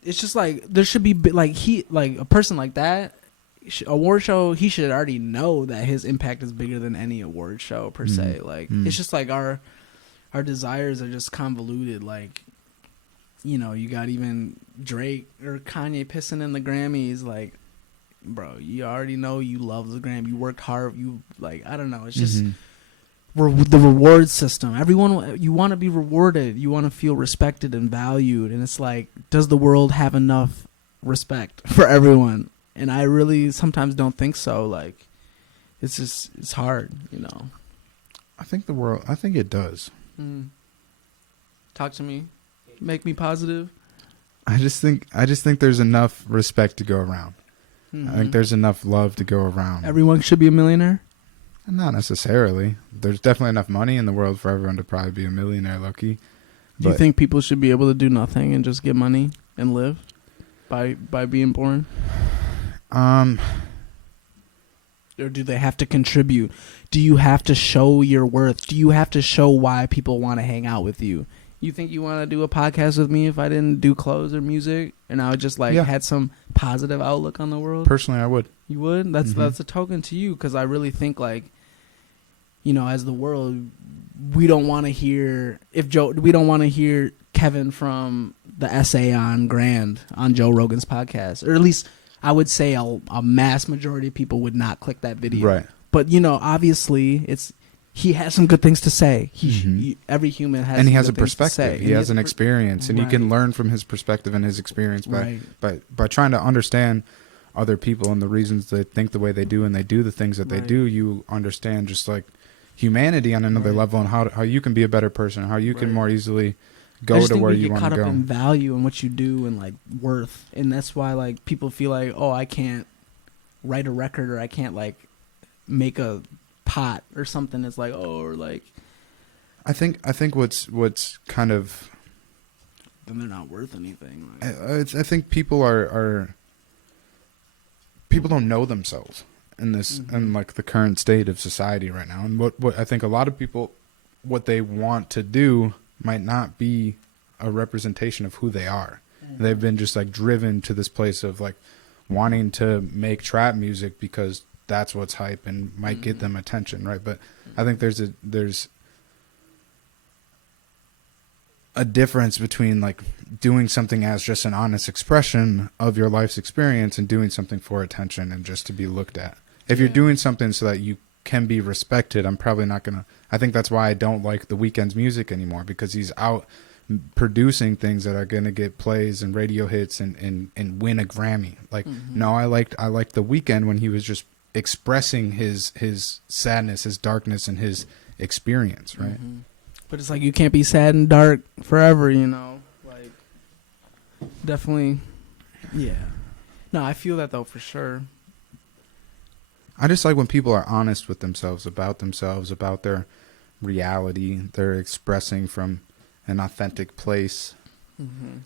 it's just like there should be like a person like that. Award show, he should already know that his impact is bigger than any award show per se. Like it's just like our desires are just convoluted. Like, you know, you got even Drake or Kanye pissing in the Grammys. Like, bro, you already know you love the Grammy. You worked hard. You like, I don't know. It's just the reward system. Everyone, you want to be rewarded. You want to feel respected and valued. And it's like, does the world have enough respect for everyone? And I really sometimes don't think so. Like, it's hard, you know. I think it does. Talk to me. Make me positive. I just think there's enough respect to go around. I think there's enough love to go around. Everyone should be a millionaire? Not necessarily. There's definitely enough money in the world for everyone to probably be a millionaire, Loki. Do you think people should be able to do nothing and just get money and live by being born? Or do they have to contribute? Do you have to show your worth? Do you have to show why people want to hang out with you? You think you want to do a podcast with me if I didn't do clothes or music and I would just like had some positive outlook on the world? Personally, I would. You would? That's a token to you, because I really think like, you know, as the world, we don't want to hear Kevin from the essay on Grand on Joe Rogan's podcast, or at least I would say a mass majority of people would not click that video. Right. But, you know, obviously he has some good things to say. Every human has, and he has a good things to perspective. say. He has an experience, and you can learn from his perspective and his experience by trying to understand other people and the reasons they think the way they do and they do the things that they do. You understand just like humanity on another level, and how you can be a better person, how you can more easily go to where you want to go. I just think we get caught up in value and what you do and like worth, and that's why like people feel like, oh, I can't write a record, or I can't like make a pot or something. It's like, oh, or like I think what's kind of, then they're not worth anything. Like, I think people are people don't know themselves in this in like the current state of society right now, and what I think a lot of people, what they want to do might not be a representation of who they are. They've been just like driven to this place of like wanting to make trap music because that's what's hype and might get them attention, right? But I think there's a difference between like doing something as just an honest expression of your life's experience and doing something for attention and just to be looked at. If you're doing something so that you can be respected, I'm probably not gonna. I think that's why I don't like The Weeknd's music anymore, because he's out producing things that are gonna get plays and radio hits and win a Grammy. Like, no, I liked The Weeknd when he was just expressing his sadness, his darkness, and his experience, right? But it's like you can't be sad and dark forever, you know. Like, definitely, yeah. No, I feel that though for sure. I just like when people are honest with themselves, about their reality. They're expressing from an authentic place.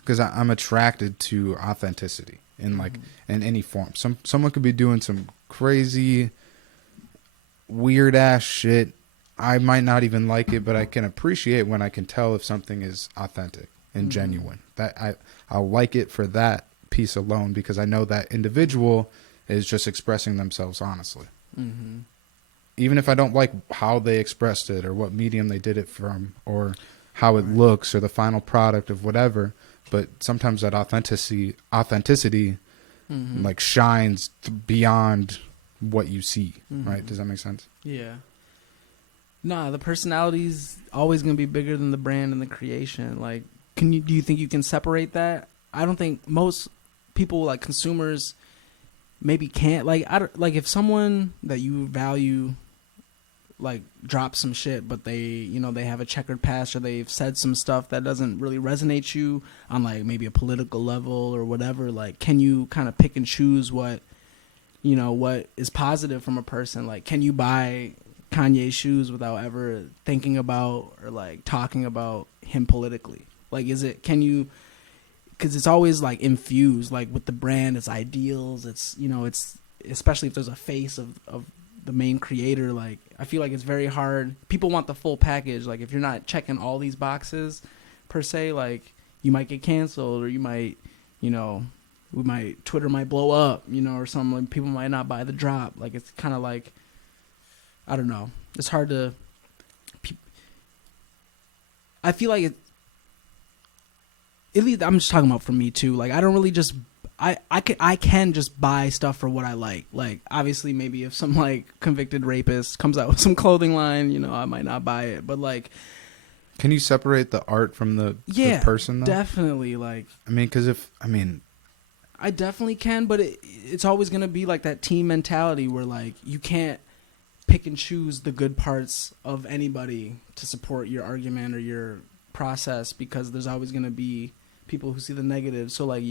Because I'm attracted to authenticity in like in any form. Someone could be doing some crazy, weird ass shit. I might not even like it, but I can appreciate when I can tell if something is authentic and genuine. That I'll like it for that piece alone because I know that individual is just expressing themselves honestly. Even if I don't like how they expressed it or what medium they did it from or how it looks or the final product of whatever, but sometimes that authenticity like shines beyond what you see, right? Does that make sense? Yeah. Nah, the personality's always going to be bigger than the brand and the creation. Like, do you think you can separate that? I don't think most people, like consumers, maybe can't. Like, like if someone that you value like drop some shit, but they have a checkered past or they've said some stuff that doesn't really resonate you on like maybe a political level or whatever, like can you kind of pick and choose what is positive from a person? Like can you buy Kanye shoes without ever thinking about or like talking about him politically? Like can you, because it's always like infused like with the brand, it's ideals, it's it's especially if there's a face of the main creator. Like I feel like it's very hard. People want the full package. Like if you're not checking all these boxes per se, like you might get canceled or you might, Twitter might blow up, or something. Like people might not buy the drop. Like it's kind of like, I don't know. It's hard to, I feel like at least I'm just talking about for me too. Like I don't really just I can just buy stuff for what I like. Like obviously maybe if some like convicted rapist comes out with some clothing line, I might not buy it. But like, can you separate the art from the person though? Definitely. Like I definitely can, but it's always gonna be like that team mentality where like you can't pick and choose the good parts of anybody to support your argument or your process, because there's always gonna be people who see the negatives. So like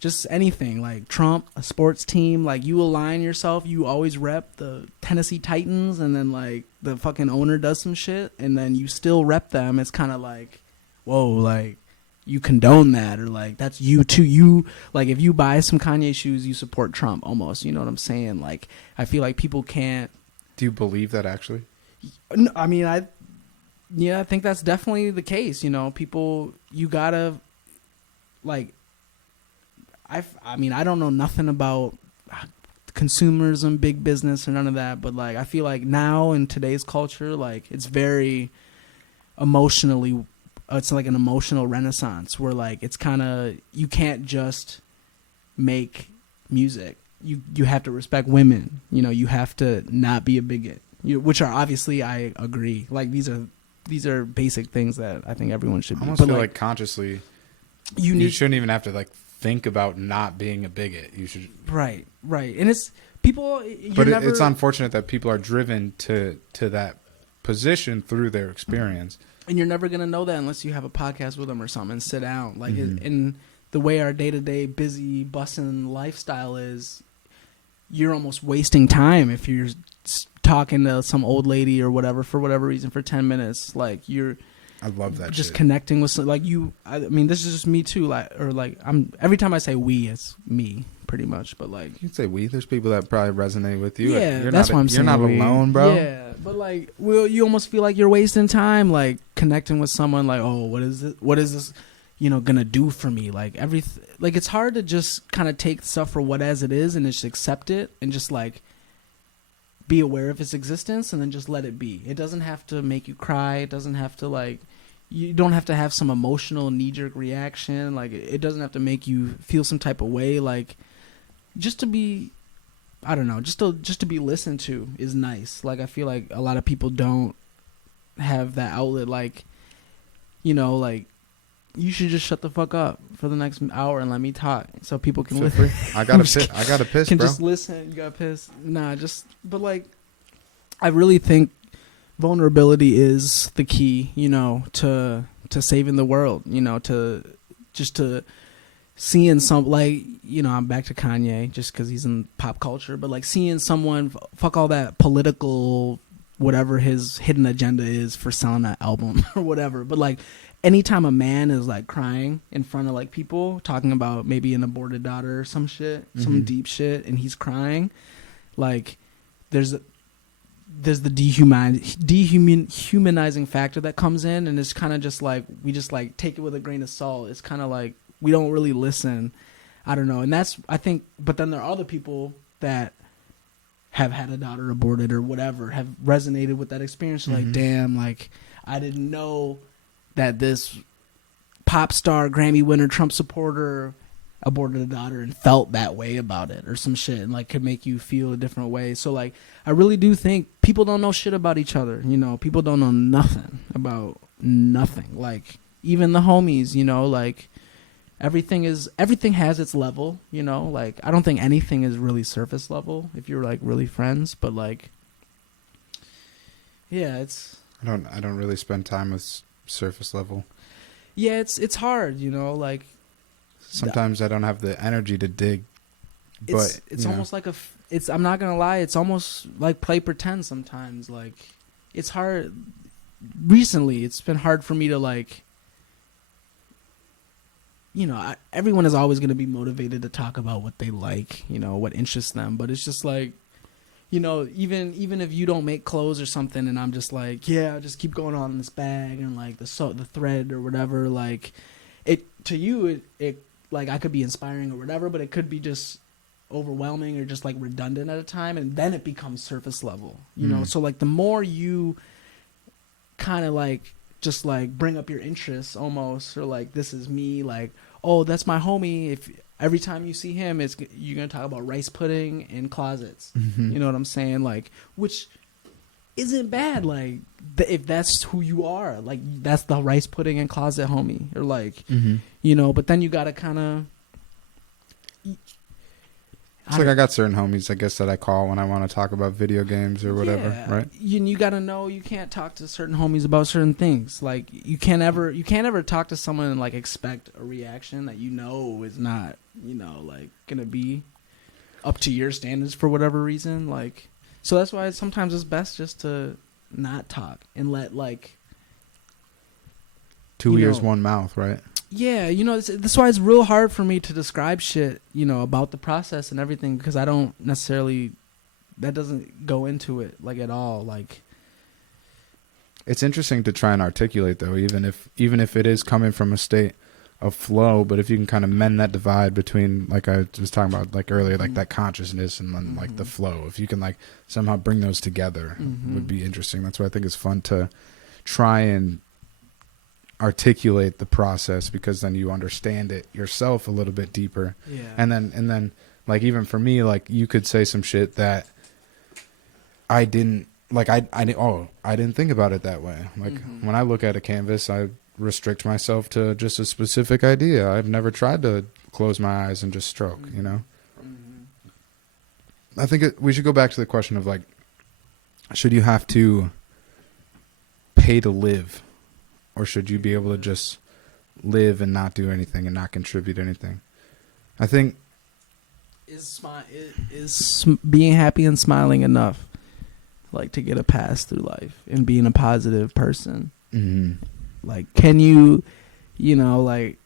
just anything like Trump, a sports team, like you align yourself, you always rep the Tennessee Titans, and then like the fucking owner does some shit and then you still rep them. It's kind of like, whoa, like you condone that, or like that's you too. You like if you buy some Kanye shoes, you support Trump almost. You know what I'm saying? Like I feel like people can't. Do you believe that actually? I mean, I think that's definitely the case. People, you gotta like. I mean, I don't know nothing about consumerism, big business, or none of that, but like I feel like now in today's culture, like it's very emotionally, it's like an emotional renaissance where like it's kind of, you can't just make music. You have to respect women. You have to not be a bigot. Which are obviously, I agree. Like these are basic things that I think everyone should be. I almost feel like consciously, you shouldn't even have to like think about not being a bigot. You should. Right. And it's people. It's unfortunate that people are driven to that position through their experience. And you're never gonna know that unless you have a podcast with them or something and sit down. Like in the way our day-to-day busy bussin' lifestyle is, you're almost wasting time if you're talking to some old lady or whatever for whatever reason for 10 minutes. Like I love that just shit. Connecting with like you. I mean, this is just me too. Like, or like I'm every time I say we, it's me pretty much. But like you can say we. There's people that probably resonate with you. Yeah, that's what I'm saying. You're not alone, bro. Yeah, but like, you almost feel like you're wasting time, like connecting with someone. Like, oh, what is it? What is this? Gonna do for me? Like like it's hard to just kind of take stuff for what as it is and just accept it and just like be aware of its existence and then just let it be. It doesn't have to make you cry. It doesn't have to like. You don't have to have some emotional knee-jerk reaction. Like it doesn't have to make you feel some type of way. Like just to be, I don't know, just to be listened to is nice. Like I feel like a lot of people don't have that outlet. Like, like you should just shut the fuck up for the next hour and let me talk so people can listen. I gotta piss, can bro. Just listen. You gotta piss. Nah, but like, I really think vulnerability is the key, to saving the world, to seeing some, like, you know, I'm back to Kanye just because he's in pop culture, but like seeing someone fuck all that political, whatever his hidden agenda is for selling that album or whatever. But like anytime a man is like crying in front of like people talking about maybe an aborted daughter or some shit, some deep shit, and he's crying, like there's the dehumanizing factor that comes in, and it's kind of just like we just like take it with a grain of salt. It's kind of like we don't really listen. I don't know. And that's, I think, but then there are other people that have had a daughter aborted or whatever, have resonated with that experience. Like, damn, like, I didn't know that this pop star, Grammy winner, Trump supporter aborted a daughter and felt that way about it or some shit, and like could make you feel a different way. So like, I really do think people don't know shit about each other. You know, people don't know nothing about nothing. Like, even the homies, you know, like, everything has its level, you know, like I don't think anything is really surface level if you're like really friends, but like, yeah, it's, I don't really spend time with surface level. Yeah, it's hard, you know, like sometimes I don't have the energy to dig, but it's almost like I'm not gonna lie, it's almost like play pretend sometimes. Like, it's hard. Recently it's been hard for me to like, you know, everyone is always going to be motivated to talk about what they like, you know, what interests them. But it's just like, you know, even if you don't make clothes or something, and I'm just like, yeah, I'll just keep going on in this bag and like the thread or whatever. Like, it to you, it like I could be inspiring or whatever, but it could be just overwhelming or just like redundant at a time, and then it becomes surface level, you know. So like the more you kind of like just like bring up your interests almost, or like, this is me, like, oh, that's my homie. If every time you see him, you're gonna talk about rice pudding and closets. You know what I'm saying? Like, which isn't bad. Like, if that's who you are, like, that's the rice pudding and closet homie, or like, you know. But then you gotta kind of. It's like I got certain homies, I guess, that I call when I want to talk about video games or whatever, right? You got to know you can't talk to certain homies about certain things. Like, you can't ever talk to someone and like expect a reaction that you know is not, you know, like gonna be up to your standards for whatever reason. Like, so that's why sometimes it's best just to not talk and let like two ears, one mouth, right? Yeah, you know, that's why it's real hard for me to describe shit, you know, about the process and everything, because I don't necessarily, that doesn't go into it, like, at all. Like, it's interesting to try and articulate, though, even if it is coming from a state of flow, but if you can kind of mend that divide between, like I was talking about like earlier, like that consciousness and then like the flow, if you can like somehow bring those together, would be interesting. That's why I think it's fun to try and articulate the process, because then you understand it yourself a little bit deeper. Yeah. And then like, even for me, like, you could say some shit that I didn't like, I didn't think about it that way. Like, when I look at a canvas, I restrict myself to just a specific idea. I've never tried to close my eyes and just stroke, you know. I think we should go back to the question of like, should you have to pay to live? Or should you be able to just live and not do anything and not contribute anything? I think is being happy and smiling enough, like, to get a pass through life and being a positive person. Like, can you, you know, like,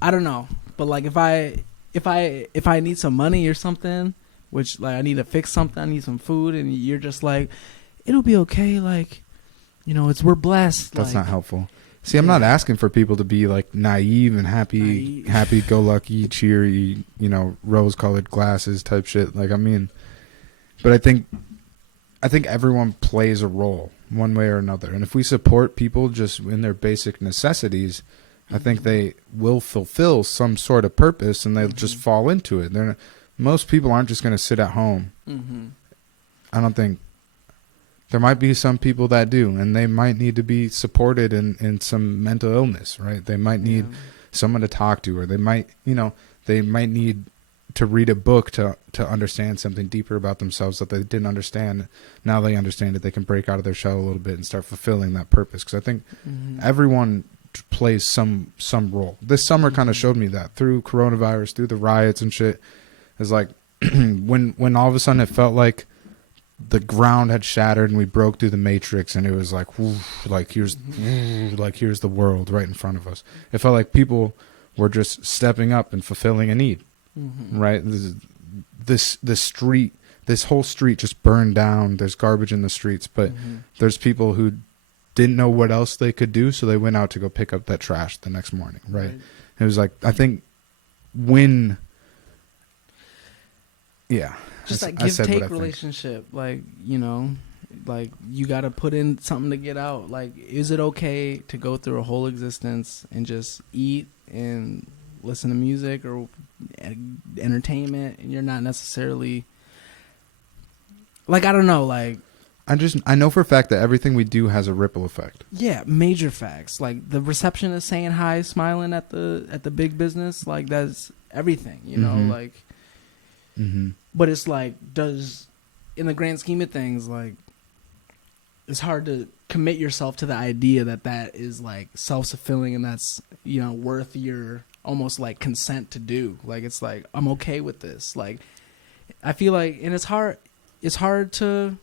I don't know, but like, if I need some money or something, which, like, I need to fix something, I need some food, and you're just like, it'll be okay, like, you know, we're blessed. That's like, not helpful. See, I'm not asking for people to be like naive and happy-go-lucky, cheery, you know, rose-colored glasses type shit. Like, I mean, but I think everyone plays a role one way or another. And if we support people just in their basic necessities, I think they will fulfill some sort of purpose, and they'll just fall into it. Most people aren't just going to sit at home. I don't think. There might be some people that do, and they might need to be supported in some mental illness, right? They might need someone to talk to, or they might need to read a book to understand something deeper about themselves that they didn't understand. Now they understand it. They can break out of their shell a little bit and start fulfilling that purpose. Because I think everyone plays some role. This summer kind of showed me that through coronavirus, through the riots and shit. It's like when all of a sudden it felt like the ground had shattered and we broke through the matrix, and it was like, whoo, like here's the world right in front of us. It felt like people were just stepping up and fulfilling a need, right? This whole street just burned down. There's garbage in the streets, but there's people who didn't know what else they could do, so they went out to go pick up that trash the next morning, right? It was like, I think when, yeah. Just like give take relationship, like, you know, like you got to put in something to get out. Like, is it okay to go through a whole existence and just eat and listen to music or entertainment, and you're not necessarily, like, I don't know, like, I know for a fact that everything we do has a ripple effect. Yeah, major facts. Like the receptionist saying hi, smiling at the big business, like that's everything, you know, like. But it's like, in the grand scheme of things, like, it's hard to commit yourself to the idea that is like self-fulfilling and that's, you know, worth your almost like consent to do. Like, it's like, I'm okay with this. Like, I feel like, and it's hard to,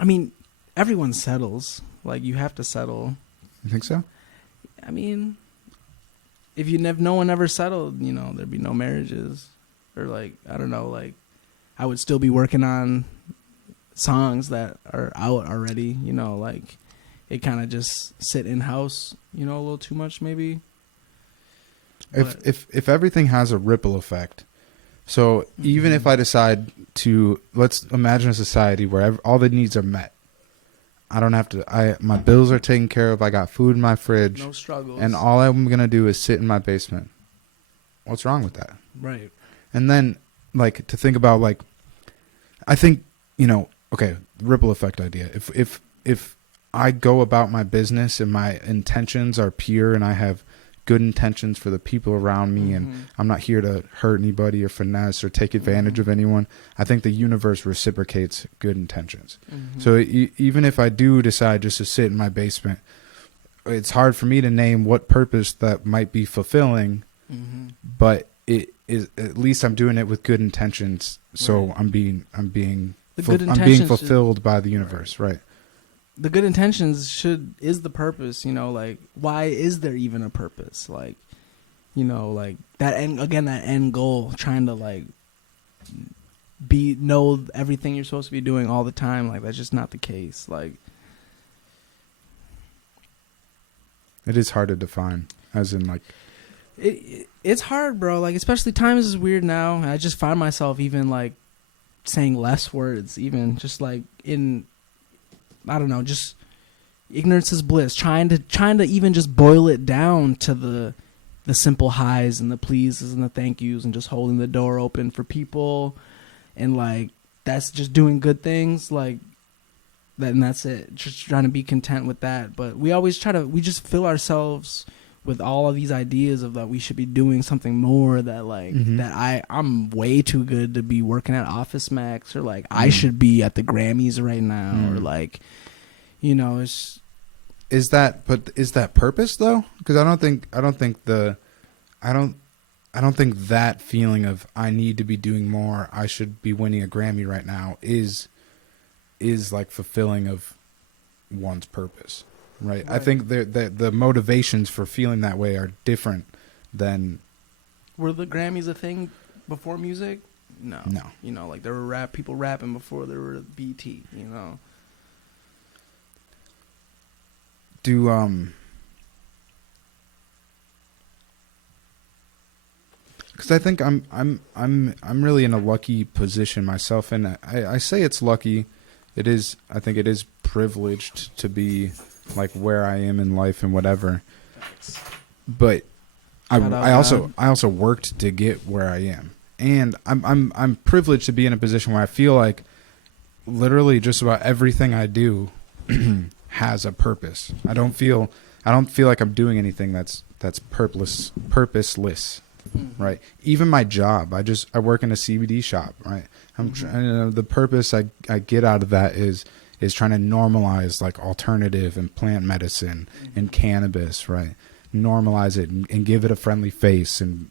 I mean, everyone settles. Like, you have to settle. You think so? I mean, if no one ever settled, you know, there'd be no marriages. Or, like, I don't know, like, I would still be working on songs that are out already, you know, like, it kind of just sit in-house, you know, a little too much maybe. If everything has a ripple effect, so even if I decide to, let's imagine a society where all the needs are met. I don't have to, my bills are taken care of, I got food in my fridge. No struggles. And all I'm going to do is sit in my basement. What's wrong with that? Right. And then, like, to think about, like, I think, you know, okay, ripple effect idea. If I go about my business and my intentions are pure and I have good intentions for the people around me and I'm not here to hurt anybody or finesse or take advantage of anyone, I think the universe reciprocates good intentions. So even if I do decide just to sit in my basement, it's hard for me to name what purpose that might be fulfilling, but it is, at least I'm doing it with good intentions. So I'm being fulfilled by the universe, right? The good intentions is the purpose, you know, like, why is there even a purpose? Like, you know, like that end goal, trying to like know everything you're supposed to be doing all the time. Like, that's just not the case. Like, it is hard to define, as in, like, it's hard, bro. Like, especially times is weird now. I just find myself even like saying less words, even just like in, I don't know, just ignorance is bliss. Trying to even just boil it down to the simple highs and the pleases and the thank yous and just holding the door open for people, and like that's just doing good things like that, and that's it. Just trying to be content with that. But we always we just fill ourselves with all of these ideas of that we should be doing something more, that like that I'm way too good to be working at Office Max, or like I should be at the Grammys right now, or like, you know, it's is that purpose though? Because I don't think that feeling of I need to be doing more, I should be winning a Grammy right now is like fulfilling of one's purpose. Right. I think the motivations for feeling that way are different than. Were the Grammys a thing before music? No. You know, like there were people rapping before there were BT. You know. Because I think I'm really in a lucky position myself, and I say it's lucky. It is. I think it is privileged to be like where I am in life and whatever. But I also worked to get where I am, and I'm privileged to be in a position where I feel like literally just about everything I do has a purpose. I don't feel like I'm doing anything that's purposeless. Right. Even my job, I work in a CBD shop. Right. The purpose I get out of that is trying to normalize like alternative and plant medicine and cannabis. Right. normalize it and give it a friendly face, and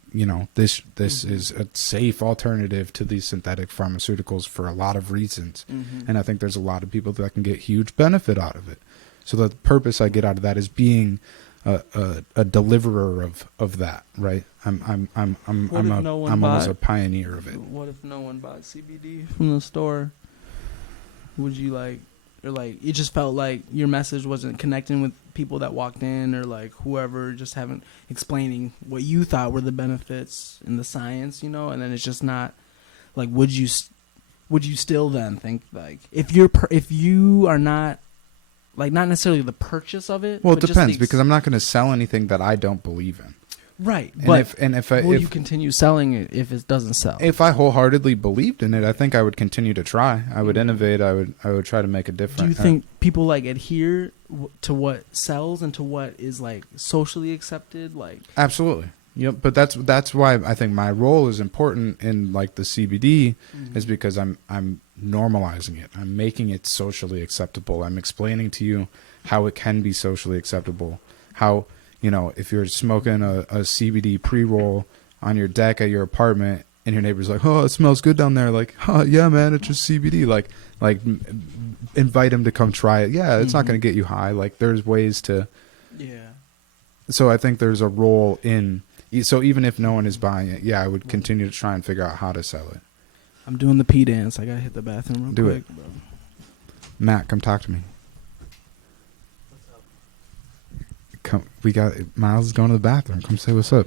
this is a safe alternative to these synthetic pharmaceuticals for a lot of reasons. And I think there's a lot of people that can get huge benefit out of it. So the purpose I get out of that is being a deliverer of that, right? I'm almost a pioneer of it. What if no one bought CBD from the store? Would you you just felt like your message wasn't connecting with people that walked in, or like whoever, just haven't explaining what you thought were the benefits in the science, and then it's just not like, would you still then think, like, if you are not, like, not necessarily the purchase of it? Well, it depends, because I'm not going to sell anything that I don't believe in. Right. And if you continue selling it if it doesn't sell? If I wholeheartedly believed in it, I think I would continue to try. I would innovate. I would try to make a difference. Do you think people like adhere to what sells and to what is like socially accepted? Like, absolutely. Yep. But that's why I think my role is important in like the CBD, is because I'm normalizing it. I'm making it socially acceptable. I'm explaining to you how it can be socially acceptable. How, if you're smoking a CBD pre-roll on your deck at your apartment and your neighbor's like, oh, it smells good down there. Like, oh, yeah, man, it's just CBD. Like invite him to come try it. Yeah, it's not going to get you high. Like, there's ways to. Yeah. So I think there's a role in. So even if no one is buying it, yeah, I would continue to try and figure out how to sell it. I'm doing the pee dance. I got to hit the bathroom real quick. Do it. Matt, come talk to me. Come, Miles is going to the bathroom. Come say what's up.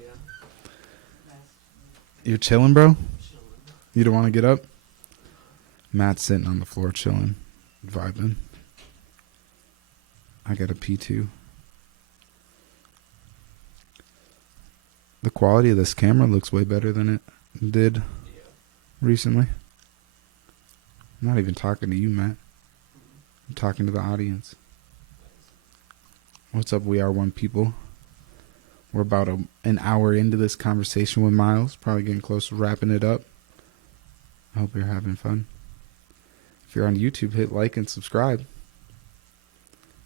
You're chilling, bro? You don't want to get up? Matt's sitting on the floor chilling, vibing. I got a pee too. The quality of this camera looks way better than it did recently. I'm not even talking to you, Matt. I'm talking to the audience. What's up, We Are One people? We're about an hour into this conversation with Miles. Probably getting close to wrapping it up. I hope you're having fun. If you're on YouTube, hit like and subscribe.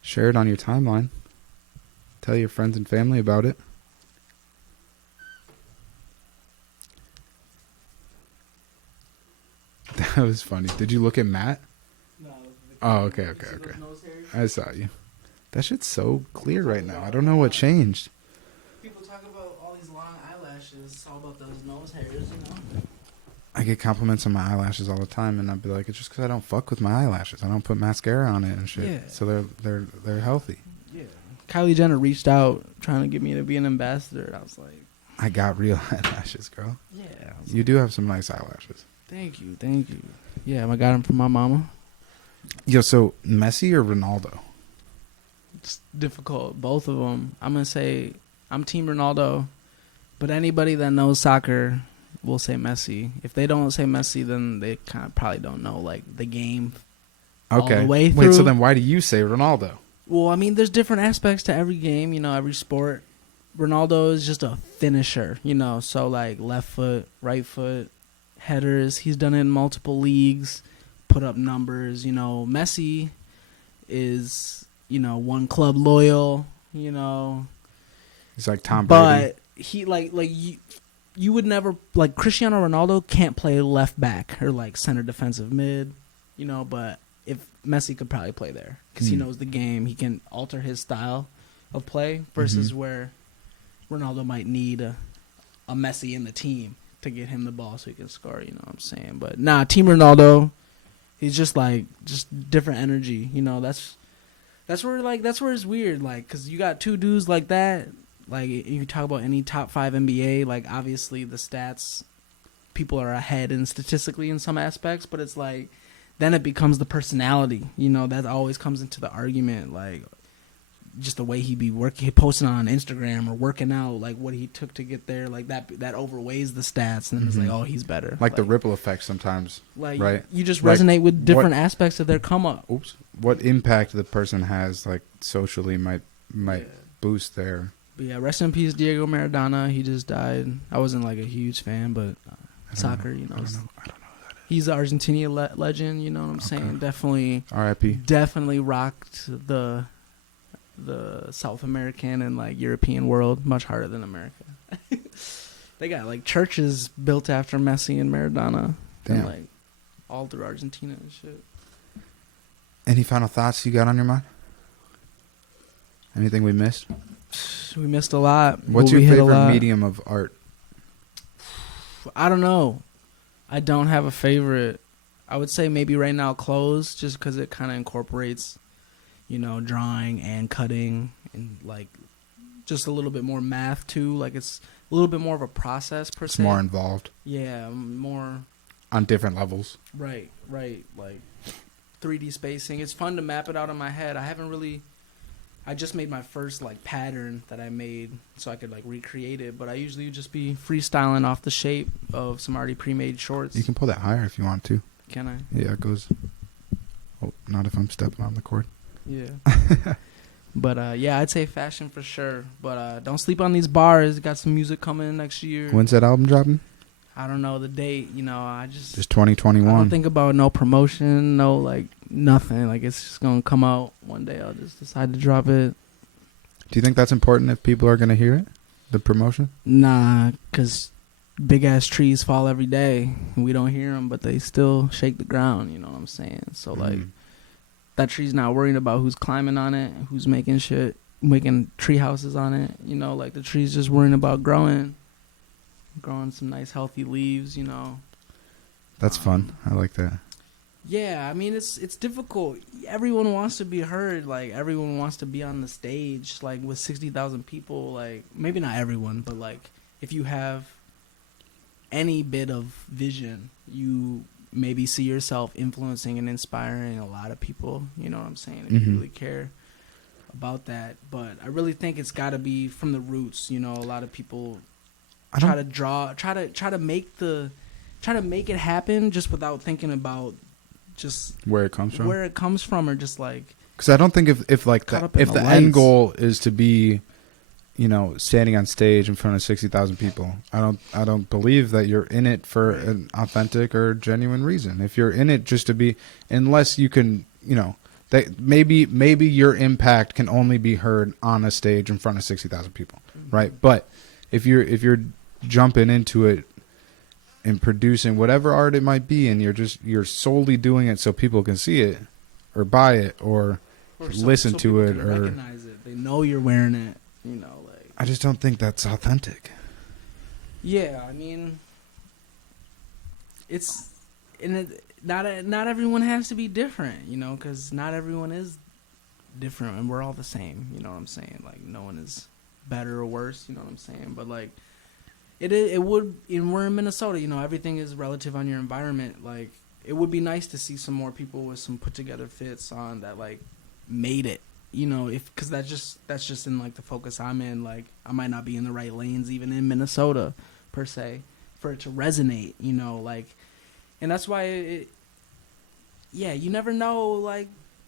Share it on your timeline. Tell your friends and family about it. That was funny. Did you look at Matt? No. Oh, okay. I saw you. That shit's so clear right now. I don't know what changed. People talk about all these long eyelashes. It's all about those nose hairs, I get compliments on my eyelashes all the time, and I'd be like, it's just because I don't fuck with my eyelashes. I don't put mascara on it and shit. Yeah. So they're healthy. Yeah. Kylie Jenner reached out trying to get me to be an ambassador. I was like, I got real eyelashes, girl. Yeah. You do have some nice eyelashes. Thank you. Yeah, I got them from my mama. Yo, so Messi or Ronaldo? It's difficult. Both of them. I'm going to say I'm Team Ronaldo, but anybody that knows soccer will say Messi. If they don't say Messi, then they kind of probably don't know like the game all the way through. Wait, so then why do you say Ronaldo? Well, I mean, there's different aspects to every game, every sport. Ronaldo is just a finisher, so like left foot, right foot, headers. He's done it in multiple leagues, put up numbers. Messi is, one club loyal. He's like Tom Brady. But he like you would never, like, Cristiano Ronaldo can't play left back or like center defensive mid. But if Messi could probably play there because he knows the game, he can alter his style of play versus where Ronaldo might need a Messi in the team to get him the ball so he can score, you know what I'm saying? But nah, Team Ronaldo, he's just different energy, that's where it's weird, like, cause you got two dudes like that, like, you talk about any top 5 NBA, like, obviously the stats, people are ahead in statistically in some aspects, but it's like, then it becomes the personality, that always comes into the argument, like, just the way he be posting on Instagram or working out, like what he took to get there, like that outweighs the stats, and it's like, oh, he's better. Like the ripple effect sometimes, like, right? You just resonate with different aspects of their come up. Oops. What impact the person has, like socially, might boost their. But yeah, rest in peace, Diego Maradona. He just died. I wasn't like a huge fan, but soccer, I don't know who that is. He's an Argentina legend. You know what I'm saying? Definitely. R.I.P. Definitely rocked the the South American and like European world much harder than America. They got like churches built after Messi and Maradona. Damn. And, like all through Argentina and shit. Any final thoughts you got on your mind? Anything we missed? We missed a lot. What's your favorite medium of art? I don't know. I don't have a favorite. I would say maybe right now clothes, just because it kind of incorporates, you know, drawing and cutting and like just a little bit more math too. Like it's a little bit more of a process per se. It's more involved. Yeah, more on different levels. Right. Like 3D spacing. It's fun to map it out in my head. I just made my first like pattern that I made so I could like recreate it, but I usually would just be freestyling off the shape of some already pre-made shorts. You can pull that higher if you want to. Can I? Yeah, it goes. Oh, not if I'm stepping on the cord. Yeah. But yeah, I'd say fashion for sure. But don't sleep on these bars. Got some music coming next year. When's that album dropping? I don't know the date. You know, I just 2021. I don't think about no promotion, no like nothing. Like it's just gonna come out one day. I'll just decide to drop it. Do you think that's important if people are gonna hear it? The promotion? Nah, 'cause big ass trees fall every day. And we don't hear them, but they still shake the ground. You know what I'm saying? So like, that tree's not worrying about who's climbing on it, who's making tree houses on it. You know, like the tree's just worrying about growing some nice healthy leaves. You know. That's fun. I like that. Yeah, I mean it's difficult. Everyone wants to be heard. Like everyone wants to be on the stage. Like with 60,000 people. Like maybe not everyone, but like if you have any bit of vision, you maybe see yourself influencing and inspiring a lot of people. You know what I'm saying? If you really care about that. But I really think it's got to be from the roots. You know, a lot of people try to make it happen just without thinking about just where it comes from, or just like, because I don't think if the end goal is to be, you know, standing on stage in front of 60,000 people, I don't believe that you're in it for an authentic or genuine reason. If you're in it just to be, unless you can, you know, that maybe your impact can only be heard on a stage in front of 60,000 people, right? But if you're jumping into it and producing whatever art it might be, and you're solely doing it so people can see it or buy it or listen to it or recognize it, they know you're wearing it, you know, like, I just don't think that's authentic. Yeah, I mean, not everyone has to be different, you know, because not everyone is different, and we're all the same. You know what I'm saying? Like no one is better or worse. You know what I'm saying? But like, it would. And we're in Minnesota. You know, everything is relative on your environment. Like it would be nice to see some more people with some put together fits on that like made it. You know, because that's just in like the focus I'm in. Like I might not be in the right lanes even in Minnesota per se for it to resonate. You know, like, and that's why you never know like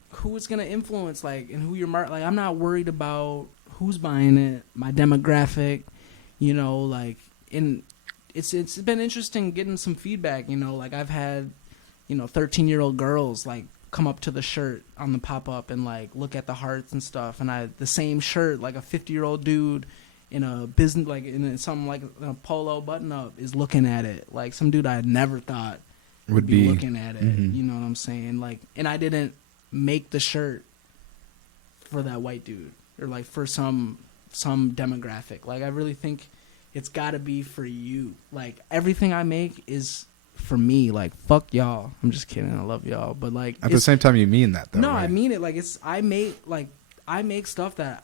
who it's gonna influence, like, and who you're like. I'm not worried about who's buying it, my demographic. You know, like, and it's been interesting getting some feedback. You know, like I've had 13-year-old girls like come up to the shirt on the pop-up and like look at the hearts and stuff, and the same shirt, like a 50-year-old dude in a business, like in something like a polo button-up is looking at it, like some dude I had never thought would be looking at it. You know what I'm saying? Like, and I didn't make the shirt for that white dude or like for some demographic. Like I really think it's got to be for you. Like everything I make is for me. Like fuck y'all. I'm just kidding. I love y'all, but like at the same time you mean that though. No, right? I mean it. Like I make stuff that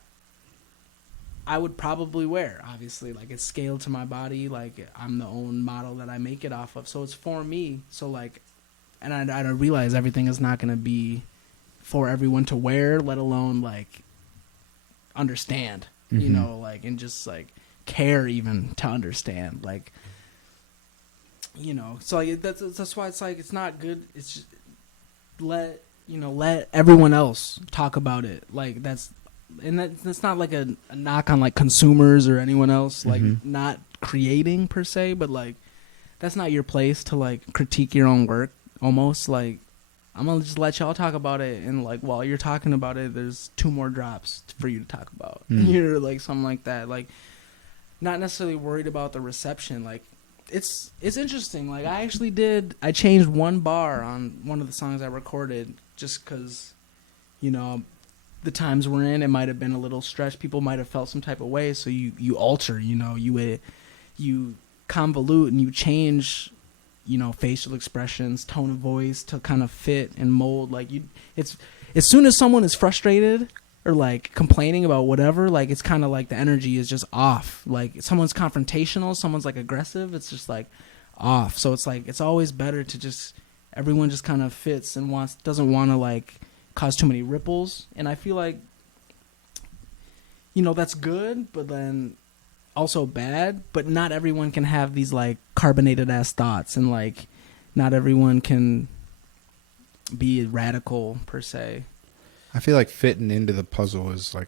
I would probably wear. Obviously, like it's scaled to my body. Like I'm the own model that I make it off of, so it's for me. So like, and I realize everything is not gonna be for everyone to wear, let alone like understand. You know, like, and just like care even to understand, like, you know. So like that's why it's like it's not good. It's just let everyone else talk about it. Like that's not like a knock on like consumers or anyone else like not creating per se, but like that's not your place to like critique your own work almost. Like I'm gonna just let y'all talk about it, and like while you're talking about it, there's 2 more drops for you to talk about. You're like something like that, like not necessarily worried about the reception. Like it's interesting. Like I changed 1 bar on one of the songs I recorded just because, you know, the times we're in, it might have been a little stretched. People might have felt some type of way, so you alter, you know, you convolute and you change, you know, facial expressions, tone of voice to kind of fit and mold. Like it's as soon as someone is frustrated or like complaining about whatever, like it's kind of like the energy is just off. Like someone's confrontational, someone's like aggressive, it's just like off. So it's like it's always better to just everyone just kind of fits and doesn't want to like cause too many ripples. And I feel like, you know, that's good, but then also bad. But not everyone can have these like carbonated ass thoughts, and like not everyone can be radical per se. I feel like fitting into the puzzle is like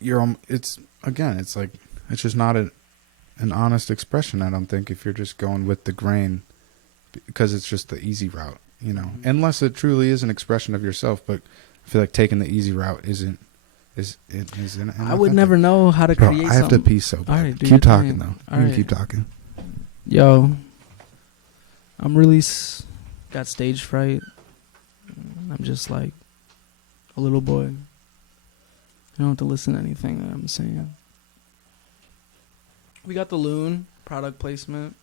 it's like it's just not an honest expression. I don't think, if you're just going with the grain because it's just the easy route, you know, unless it truly is an expression of yourself. But I feel like taking the easy route isn't. I would never know how to create. I have to pee so bad. Right, keep talking though. All right. Keep talking. Yo, I'm really got stage fright. I'm just like a little boy. You don't have to listen to anything that I'm saying. We got the Loon product placement.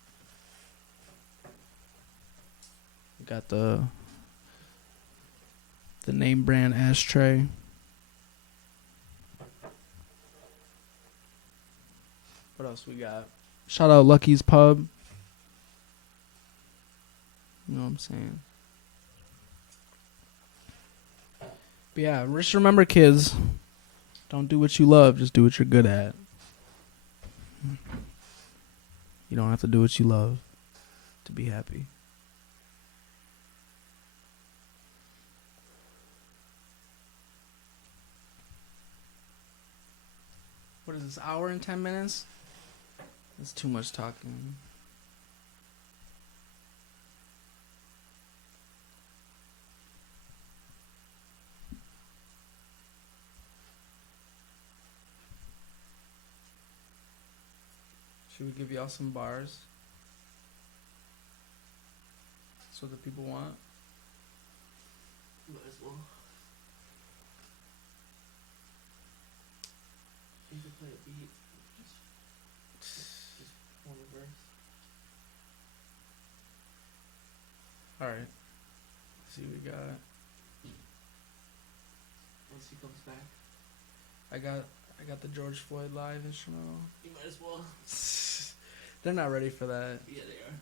We got the name brand ashtray. What else we got? Shout out Lucky's Pub. You know what I'm saying? But yeah, just remember, kids, don't do what you love, just do what you're good at. You don't have to do what you love to be happy. What is this, hour and 10 minutes? That's too much talking. Should we give y'all some bars? That's what the people want? Might as well. You can play a beat. Just one verse. Alright. Let's see what we got. Once he comes back. I got the George Floyd live instrumental. You might as well. They're not ready for that. Yeah, they are.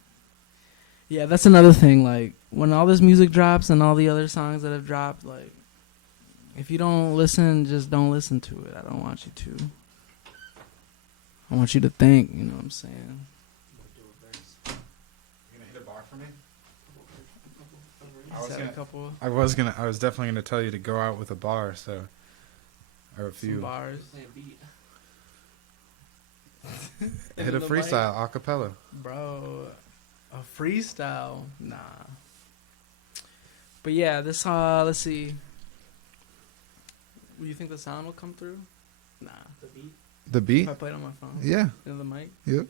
Yeah, that's another thing. Like, when all this music drops and all the other songs that have dropped, like, if you don't listen, just don't listen to it. I don't want you to. I want you to think, you know what I'm saying? You gonna hit a bar for me? I was definitely gonna tell you to go out with a bar, so or a few some bars. Hit a freestyle, acapella. Bro, a freestyle? Nah. But yeah, this let's see. Do you think the sound will come through? Nah. The beat? The beat? If I play it on my phone? Yeah. In the mic? Yep.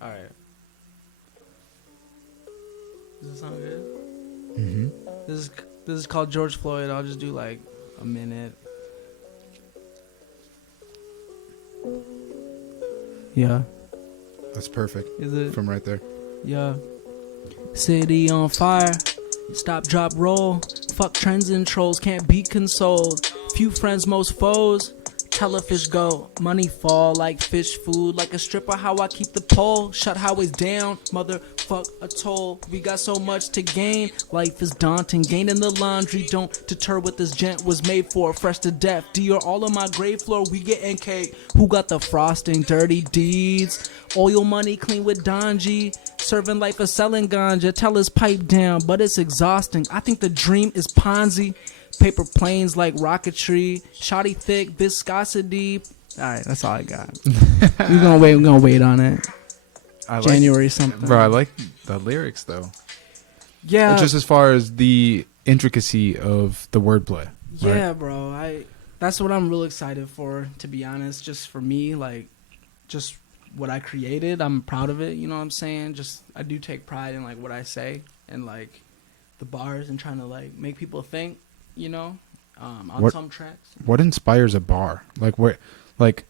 Alright. Does it sound good? Mm-hmm. This is called George Floyd. I'll just do like a minute. Yeah. That's perfect. Is it? From right there. Yeah. City on fire. Stop, drop, roll. Fuck trends and trolls. Can't be consoled. Few friends, most foes. Tell a fish go. Money fall like fish food. Like a stripper, how I keep the pole. Shut highways down. Motherfuck a toll. We got so much to gain. Life is daunting. Gaining the laundry. Don't deter what this gent was made for. Fresh to death. Dior all on my grave floor. We getting cake. Who got the frosting? Dirty deeds. Oil money clean with Donji. Serving life or selling ganja. Tell his pipe down. But it's exhausting. I think the dream is Ponzi. Paper planes like rocketry, shoddy thick viscosity. All right, that's all I got. We're gonna wait on it. January something. Bro, I like the lyrics though. Yeah, Just as far as the intricacy of the wordplay. yeah, right? bro. That's what I'm real excited for, to be honest. Just for me, like, just what I created, I'm proud of it. You know what I'm saying? Just I do take pride in like what I say and like the bars and trying to like make people think. You know, on some tracks. What inspires a bar? Like where, like,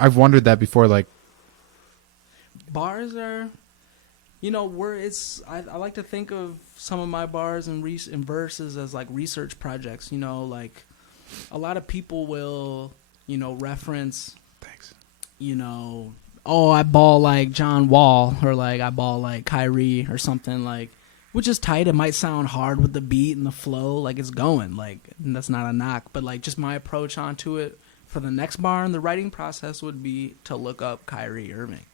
I've wondered that before. Like, bars are, you know, where it's. I like to think of some of my bars and verses as like research projects. You know, like a lot of people will, you know, reference. thanks. You know, oh, I ball like John Wall, or like I ball like Kyrie or something, like, which is tight. It might sound hard with the beat and the flow, like it's going, like, and that's not a knock, but like just my approach onto it for the next bar in the writing process would be to look up Kyrie Irving,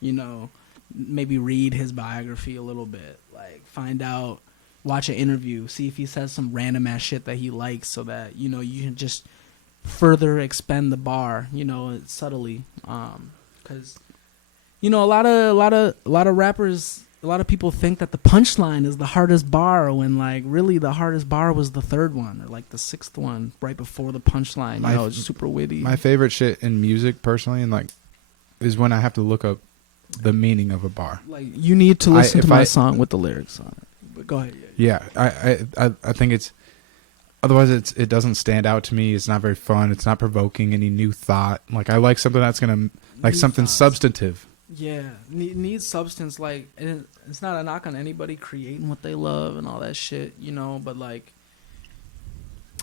you know, maybe read his biography a little bit, like find out, watch an interview, see if he says some random ass shit that he likes, so that, you know, you can just further expand the bar, you know, subtly, because, you know, a lot of rappers, a lot of people think that the punchline is the hardest bar, when like really the hardest bar was the third one or like the sixth one right before the punchline. You know, it's super witty. My favorite shit in music, personally, and like, is when I have to look up the meaning of a bar. Like, you need to listen to my song with the lyrics on it. But go ahead. Yeah, I think it's. Otherwise, it doesn't stand out to me. It's not very fun. It's not provoking any new thought. Like, I like something that's gonna, like, new something thoughts. Substantive. Yeah, needs substance. Like, and it's not a knock on anybody creating what they love and all that shit, you know. But like,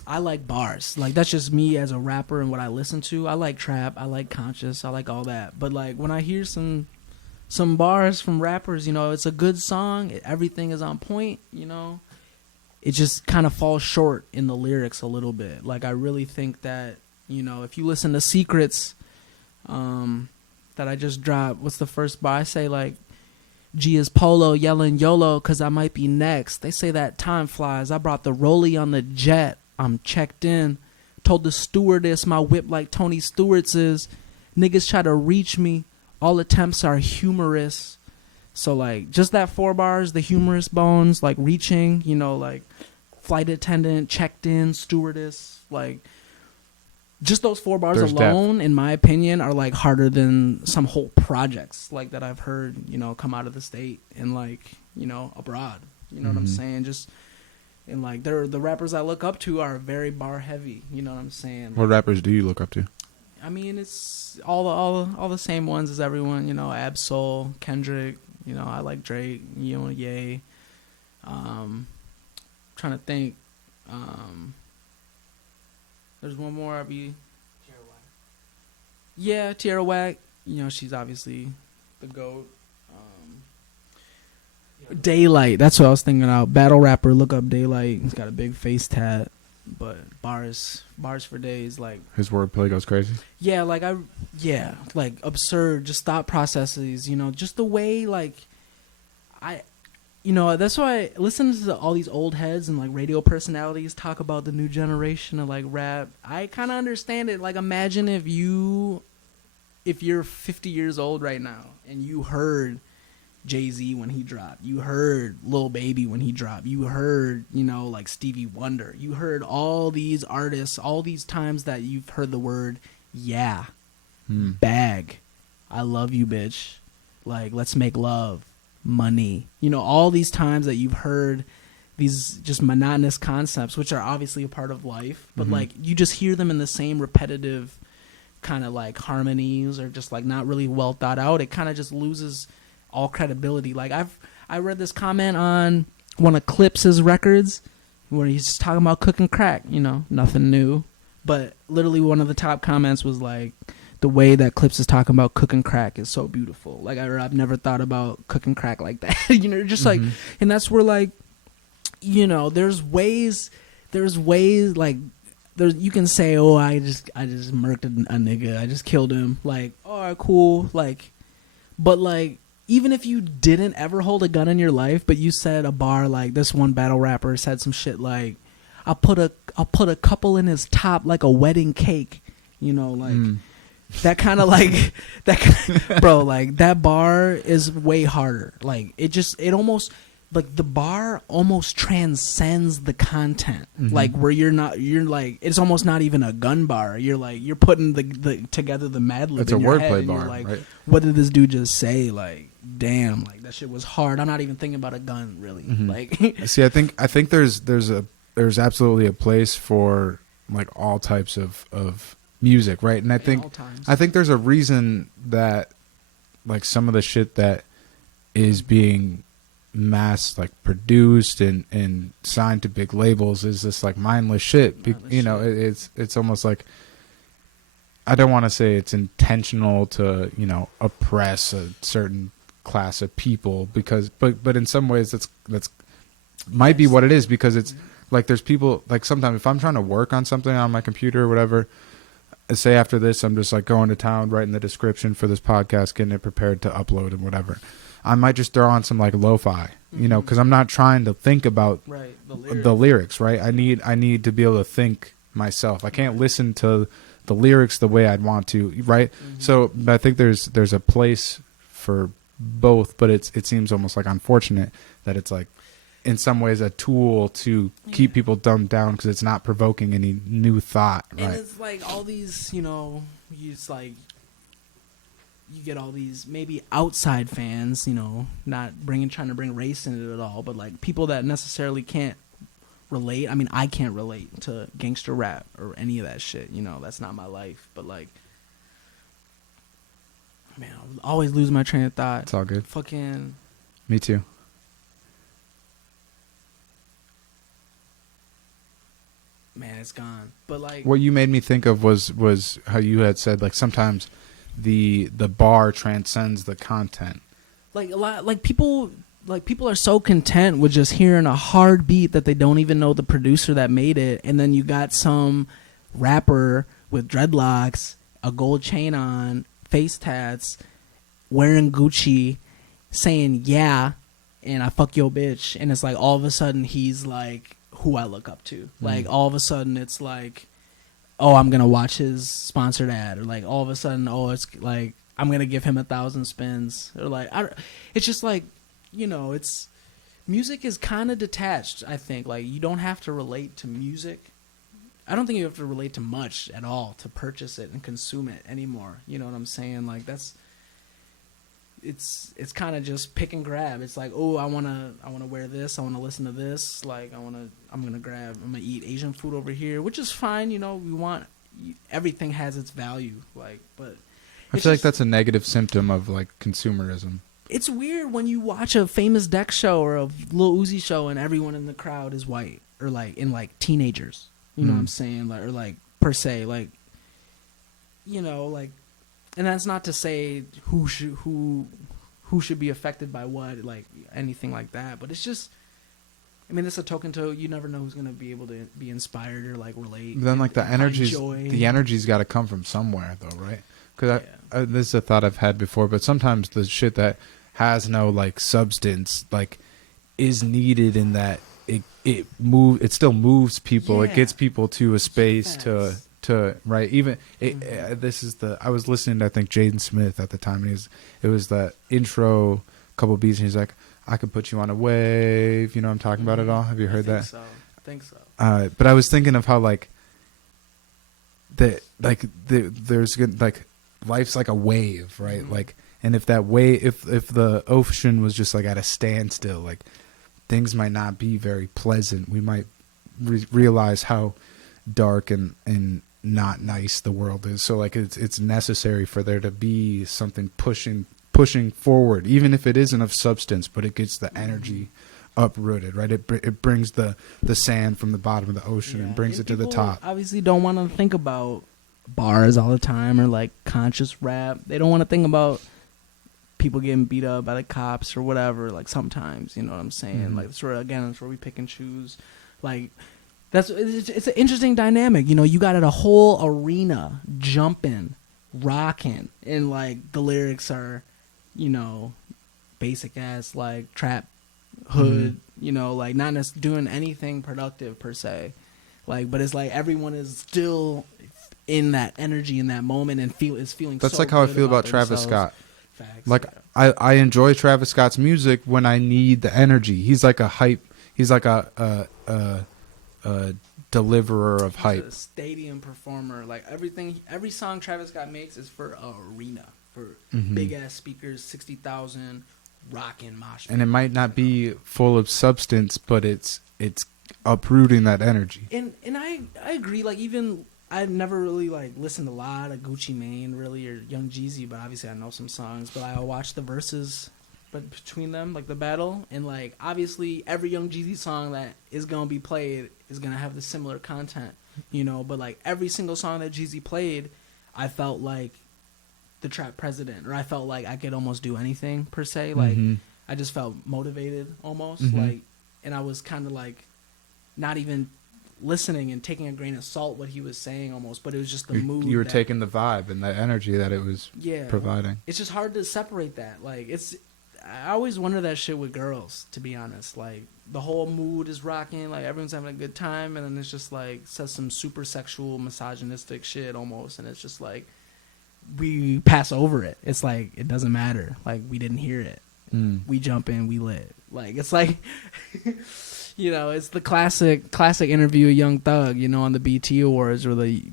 I like bars. Like, that's just me as a rapper and what I listen to. I like trap. I like conscious. I like all that. But like, when I hear some bars from rappers, you know, it's a good song. Everything is on point, you know. It just kind of falls short in the lyrics a little bit. Like, I really think that, you know, if you listen to Secrets, that I just dropped, what's the first bar? I say, like, G is Polo yelling YOLO because I might be next. They say that time flies. I brought the rollie on the jet. I'm checked in. Told the stewardess my whip like Tony Stewart's is. Niggas try to reach me. All attempts are humorous. So, like, just that 4 bars, the humorous bones, like, reaching, you know, like, flight attendant, checked in, stewardess, like, just those 4 bars There's alone, in my opinion, are, like, harder than some whole projects, like, that I've heard, you know, come out of the state and, like, you know, abroad. You know what I'm saying? Just, and, like, the rappers I look up to are very bar heavy. You know what I'm saying? What rappers do you look up to? I mean, it's all the same ones as everyone, you know, Ab-Soul, Kendrick. You know, I like Drake, you know, Ye. Trying to think. There's one more. Yeah, Tierra Whack. You know, she's obviously the GOAT. Daylight. That's what I was thinking about. Battle rapper. Look up Daylight. He's got a big face tat. But bars for days. Like, his wordplay goes crazy. Yeah, like like absurd, just thought processes, you know, just the way, like, you know, that's why I listen to all these old heads and like radio personalities talk about the new generation of like rap. I kind of understand it. Like, imagine if you're 50 years old right now and you heard Jay-Z when he dropped, you heard Lil Baby when he dropped, you heard, you know, like Stevie Wonder, you heard all these artists, all these times that you've heard the word bag, I love you, bitch, like, let's make love, money, you know, all these times that you've heard these just monotonous concepts, which are obviously a part of life, but like, you just hear them in the same repetitive kind of like harmonies, or just like not really well thought out. It kind of just loses all credibility. Like, I read this comment on one of Clips's records where he's just talking about cooking crack, you know, nothing new, but literally one of the top comments was like, the way that Clips is talking about cooking crack is so beautiful. Like, I've never thought about cooking crack like that. You know, just like, and that's where, like, you know, there's ways like, you can say, oh, I just murked a nigga, I just killed him, like, all right, cool, like, but like, even if you didn't ever hold a gun in your life, but you said a bar, like this one battle rapper said some shit like, I'll put a couple in his top like a wedding cake, you know, like, that kind of like bro, like that bar is way harder. Like it almost like the bar almost transcends the content. Like where you're like it's almost not even a gun bar. You're putting the together the Mad Lib. It's a wordplay bar. Like, right? what did this dude just say? Like, damn, like that shit was hard. I'm not even thinking about a gun really. Like, see, I think there's absolutely a place for like all types of music, right? And I think there's a reason that like some of the shit that is being mass like produced and signed to big labels is this like mindless shit. You know, it's almost like, I don't want to say it's intentional to, you know, oppress a certain class of people, because but in some ways that's might be what it is, because it's like there's people like sometimes if I'm trying to work on something on my computer or whatever, say after this I'm just like going to town, writing the description for this podcast, getting it prepared to upload and whatever, I might just throw on some like lo-fi, you know, because I'm not trying to think about the lyrics, right? I need to be able to think myself. I can't listen to the lyrics the way I'd want to, right? So I think there's a place for both, but it seems almost like unfortunate that it's like in some ways a tool to keep people dumbed down because it's not provoking any new thought, right? And it's like all these, you know, it's like you get all these maybe outside fans, you know, not trying to bring race into it at all, but like people that necessarily can't relate. I mean, I can't relate to gangster rap or any of that shit, you know, that's not my life. But like, man, I always lose my train of thought. It's all good. Fucking me too. Man, it's gone. But like, what you made me think of was how you had said like sometimes the bar transcends the content. Like a lot, like people are so content with just hearing a hard beat that they don't even know the producer that made it, and then you got some rapper with dreadlocks, a gold chain on, face tats, wearing Gucci, saying yeah, and I fuck your bitch, and it's like all of a sudden he's like who I look up to. Like all of a sudden it's like, oh, I'm gonna watch his sponsored ad, or like all of a sudden, oh, it's like I'm gonna give him 1,000 spins, or like it's just like, you know, it's music is kind of detached. I think like you don't have to relate to music. I don't think you have to relate to much at all to purchase it and consume it anymore. You know what I'm saying? Like it's kind of just pick and grab. It's like, oh, I wanna wear this, I wanna listen to this, like I'm gonna eat Asian food over here, which is fine. You know, everything has its value. Like, but I feel like that's a negative symptom of like consumerism. It's weird when you watch a famous Dex show or a Lil Uzi show and everyone in the crowd is white or like in like teenagers. You know what I'm saying? Like, or like per se, like, you know, like, and that's not to say who should be affected by what, like anything like that. But it's just, I mean, it's a token to you never know who's gonna be able to be inspired or like relate. Then like the energy's got to come from somewhere though, right? Because this is a thought I've had before, but sometimes the shit that has no like substance like is needed in that it still moves people. It gets people to a space to right. Even I was listening to I think Jaden Smith at the time, and it was that intro couple beats, and he's like, I could put you on a wave. You know what I'm talking about at all? Have you heard that? I think so. But I was thinking of how like there's good like life's like a wave, right? Like, and if that wave, if the ocean was just like at a standstill, like things might not be very pleasant. We might realize how dark and not nice the world is. So like it's necessary for there to be something pushing forward, even if it isn't of substance, but it gets the energy uprooted, right? It brings the sand from the bottom of the ocean and brings it to the top. Obviously don't want to think about bars all the time or like conscious rap. They don't want to think about people getting beat up by the cops or whatever, like sometimes, you know what I'm saying? Like that's where we pick and choose. Like it's an interesting dynamic. You know, you got a whole arena jumping, rocking, and like the lyrics are, you know, basic ass like trap hood, you know, like not doing anything productive per se. Like, but it's like everyone is still in that energy in that moment and is feeling. That's so like how I good feel about themselves. Travis Scott. Facts, Like yeah. I enjoy Travis Scott's music when I need the energy. He's like a hype. He's like a deliverer of He's hype. a stadium performer. Like every song Travis Scott makes is for an arena, for big ass speakers, 60,000, rocking mosh. And it might not be full of substance, but it's uprooting that energy. And I agree. Like even I've never really like listened a lot of Gucci Mane really or Young Jeezy, but obviously I know some songs. But I watch the verses, but between them, like the battle, and like obviously every Young Jeezy song that is gonna be played is gonna have the similar content, you know. But like every single song that Jeezy played, I felt like the trap president, or I felt like I could almost do anything per se. Like I just felt motivated almost, like, and I was kind of like not even listening and taking a grain of salt what he was saying almost, but it was just the mood. You were taking the vibe and the energy that it was providing. It's just hard to separate that. Like I always wonder that shit with girls, to be honest. Like the whole mood is rocking, like everyone's having a good time, and then it's just like says some super sexual, misogynistic shit almost, and it's just like we pass over it. It's like it doesn't matter. Like we didn't hear it. We jump in, we lit. Like it's like. You know, it's the classic interview of Young Thug, you know, on the BT Awards, where the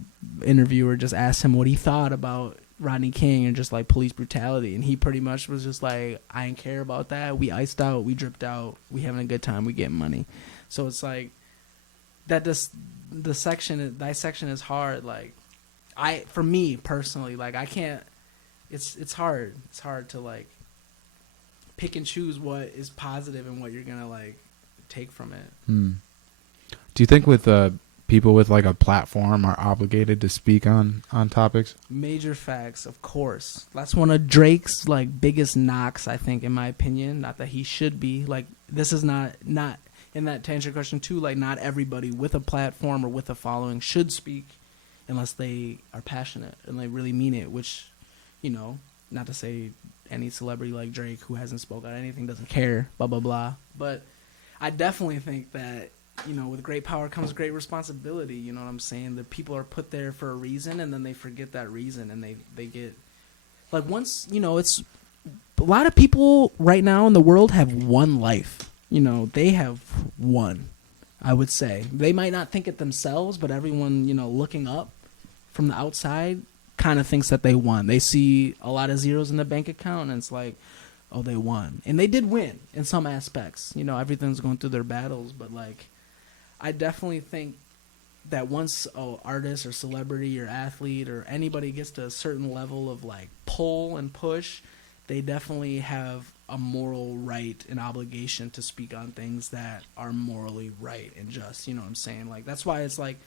interviewer just asked him what he thought about Rodney King and just like police brutality, and he pretty much was just like, I didn't care about that. We iced out, we dripped out, we having a good time, we getting money. So it's like that. Dissection is hard. Like for me personally, like I can't. It's hard. It's hard to like pick and choose what is positive and what you're gonna like take from it. Do you think with people with like a platform are obligated to speak on topics? Major facts, of course. That's one of Drake's like biggest knocks, I think, in my opinion. Not that he should be. Like this is not in that to answer your question too, like not everybody with a platform or with a following should speak unless they are passionate and they really mean it, which, you know, not to say any celebrity like Drake who hasn't spoken on anything doesn't care, blah blah blah. But I definitely think that, you know, with great power comes great responsibility. You know what I'm saying? The people are put there for a reason, and then they forget that reason, and they get like once, you know, it's a lot of people right now in the world have one life. You know, they have one. I would say they might not think it themselves, but everyone, you know, looking up from the outside kind of thinks that they won. They see a lot of zeros in the bank account, and it's like, oh, they won. And they did win in some aspects. You know, everything's going through their battles. But, like, I definitely think that once an artist or celebrity or athlete or anybody gets to a certain level of, like, pull and push, they definitely have a moral right and obligation to speak on things that are morally right and just. You know what I'm saying? Like, that's why it's, like,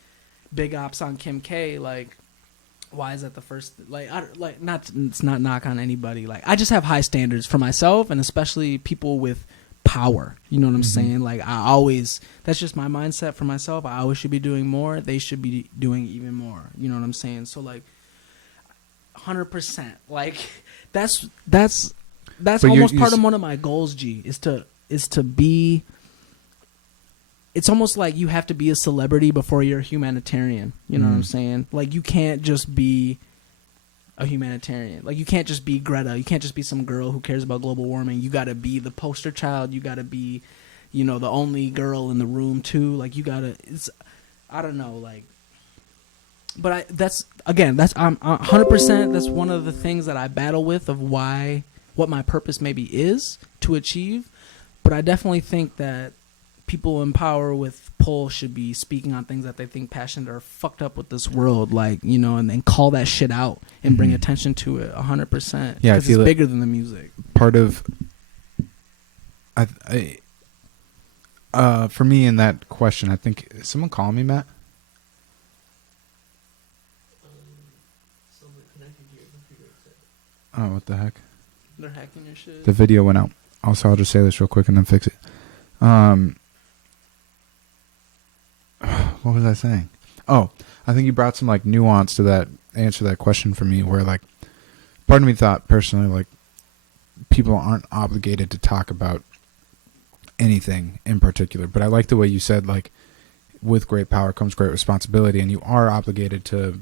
big ops on Kim K, like, why is that the first? Like, it's not knock on anybody. Like, I just have high standards for myself, and especially people with power. You know what I'm saying? Like, that's just my mindset for myself. I always should be doing more. They should be doing even more. You know what I'm saying? So, like, 100%. Like, that's almost part of one of my goals. G is to be. It's almost like you have to be a celebrity before you're a humanitarian. You know what I'm saying? Like, you can't just be a humanitarian. Like, you can't just be Greta. You can't just be some girl who cares about global warming. You got to be the poster child. You got to be, you know, the only girl in the room, too. Like, you got to, I don't know, like, but I'm 100%, that's one of the things that I battle with of what my purpose maybe is to achieve. But I definitely think that people in power with pull should be speaking on things that they think passionate or fucked up with this world, like, you know, and then call that shit out and bring attention to it 100%. Yeah, because it's bigger than the music. Part of, for me in that question, I think, is someone calling me, Matt? Oh, what the heck? They're hacking your shit. The video went out. Also, I'll just say this real quick and then fix it. What was I saying? Oh, I think you brought some like nuance to that answer that question for me, where like part of me thought personally like people aren't obligated to talk about anything in particular, but I like the way you said like with great power comes great responsibility, and you are obligated to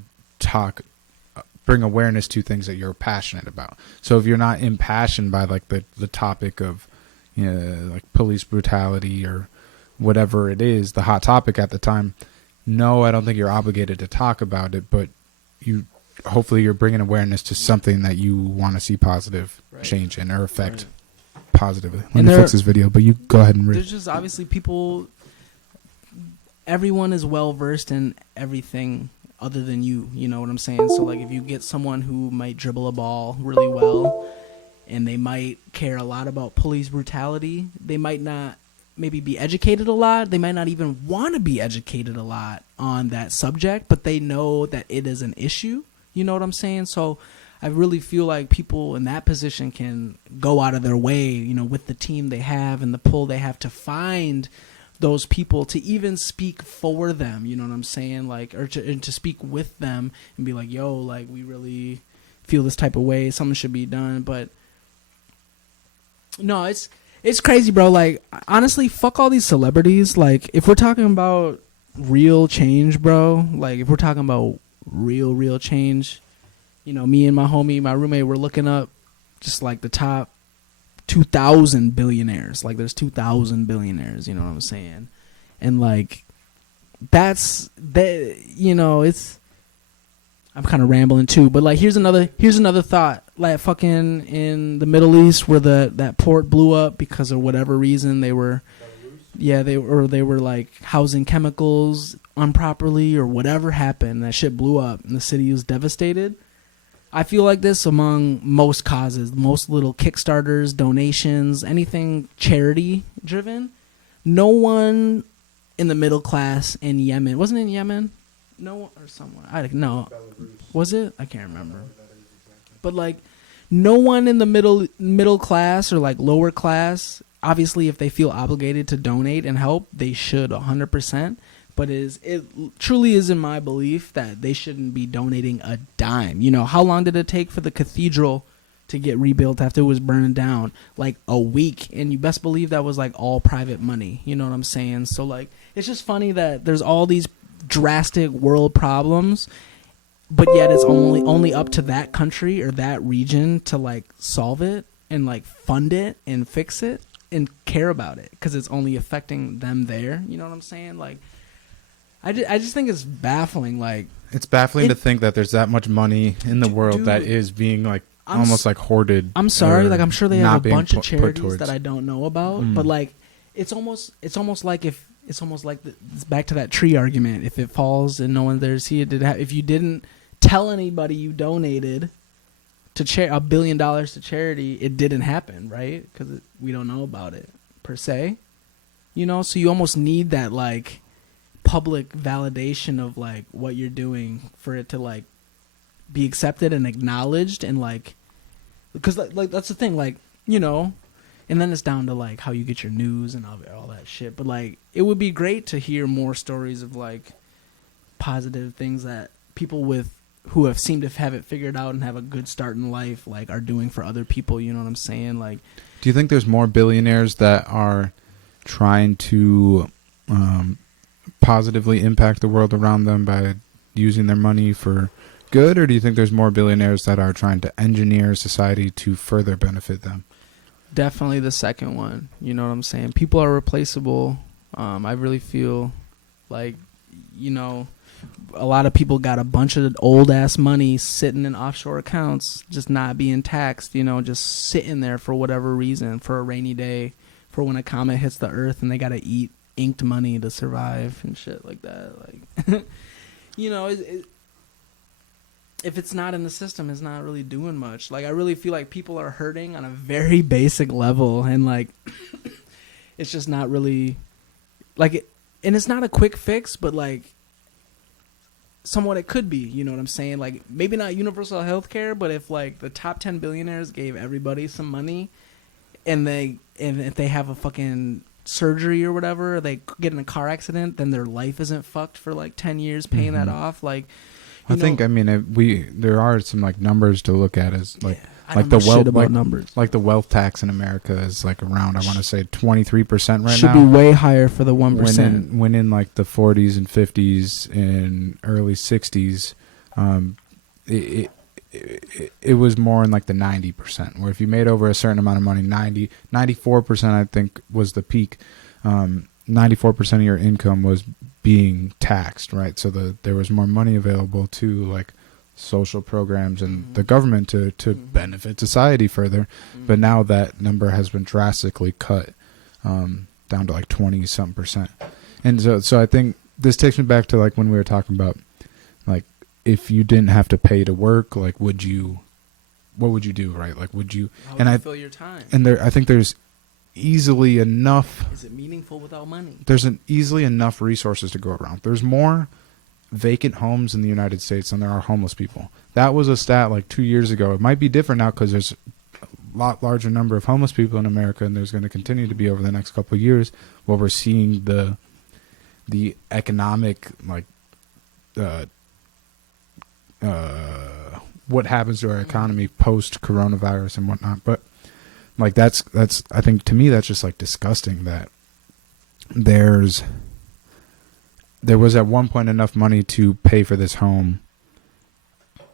bring awareness to things that you're passionate about. So if you're not impassioned by like the topic of, you know, like police brutality or whatever it is, the hot topic at the time, no, I don't think you're obligated to talk about it, but hopefully you're bringing awareness to something that you want to see positive change in or affect positively. Let me fix this video, but you go ahead and read. There's just obviously people, everyone is well versed in everything other than you know what I'm saying? So like if you get someone who might dribble a ball really well and they might care a lot about police brutality, they might not maybe be educated a lot, they might not even want to be educated a lot on that subject, but they know that it is an issue, you know what I'm saying? So I really feel like people in that position can go out of their way, you know, with the team they have and the pull they have to find those people to even speak for them, you know what I'm saying? Like, or to speak with them and be like, yo, like, we really feel this type of way, something should be done. But no, it's crazy, bro. Like, honestly, fuck all these celebrities. Like, if we're talking about real change, bro, like, if we're talking about real change, you know, me and my homie, my roommate, we're looking up just like the top 2,000 billionaires. Like, there's 2,000 billionaires, you know what I'm saying? And like, that's that, you know, it's, I'm kind of rambling too, but like, here's another thought. Like, fucking in the Middle East where that port blew up because of whatever reason, they were like housing chemicals improperly or whatever happened. That shit blew up and the city was devastated. I feel like this among most causes, most little Kickstarters, donations, anything charity driven. No one in the middle class in Yemen, wasn't it in Yemen? No, or somewhere. I don't know. Was it? I can't remember. But like, no one in the middle class or like lower class, obviously if they feel obligated to donate and help, they should 100%. But it truly is in my belief that they shouldn't be donating a dime. You know, how long did it take for the cathedral to get rebuilt after it was burning down? Like a week. And you best believe that was like all private money. You know what I'm saying? So like, it's just funny that there's all these drastic world problems, but yet it's only up to that country or that region to like solve it and like fund it and fix it and care about it because it's only affecting them there. You know what I'm saying? Like, I just think it's baffling. Like, it's baffling to think that there's that much money in the world that is being like almost like hoarded. I'm sorry, like I'm sure they have a bunch of charities that I don't know about, but like it's almost like it's back to that tree argument. If it falls and no one's there to see it, if you didn't tell anybody you donated to $1 billion to charity, it didn't happen, right? Because we don't know about it per se, you know. So you almost need that like public validation of like what you're doing for it to like be accepted and acknowledged, and like, because like that's the thing, like, you know. And then it's down to like how you get your news and all that shit. But like, it would be great to hear more stories of like positive things that people who have seemed to have it figured out and have a good start in life like are doing for other people. You know what I'm saying? Like, do you think there's more billionaires that are trying to positively impact the world around them by using their money for good, or do you think there's more billionaires that are trying to engineer society to further benefit them? Definitely the second one. You know what I'm saying? People are replaceable. I really feel like, you know, a lot of people got a bunch of old ass money sitting in offshore accounts, just not being taxed, you know, just sitting there for whatever reason, for a rainy day, for when a comet hits the earth and they got to eat inked money to survive and shit like that. Like, you know, if it's not in the system, it's not really doing much. Like, I really feel like people are hurting on a very basic level, and like, it's just not really like, and it's not a quick fix, but like, somewhat it could be, you know what I'm saying? Like, maybe not universal health care, but if like the top 10 billionaires gave everybody some money, and if they have a fucking surgery or whatever, or they get in a car accident, then their life isn't fucked for like 10 years paying that off. Like, I mean, there are some like numbers to look at as like, yeah, like the wealth numbers. Like the wealth tax in America is like around, I want to say 23% right should now. Should be way higher for the 1%. When in like the 40s and 50s and early 60s, it, it was more in like the 90%, where if you made over a certain amount of money, 94% I think was the peak. 94% of your income was being taxed, right? So there was more money available to like social programs and the government to benefit society further. But now that number has been drastically cut down to like 20 something percent. And so I think this takes me back to like when we were talking about like, if you didn't have to pay to work, like what would you do, right? Like would you How would you fill your time? And I think there's easily enough. Is it meaningful without money? There's easily enough resources to go around. There's more vacant homes in the United States than there are homeless people. That was a stat like 2 years ago. It might be different now because there's a lot larger number of homeless people in America, and there's going to continue to be over the next couple of years while we're seeing the economic like what happens to our economy post coronavirus and whatnot. But like that's I think to me that's just like disgusting that there was at one point enough money to pay for this home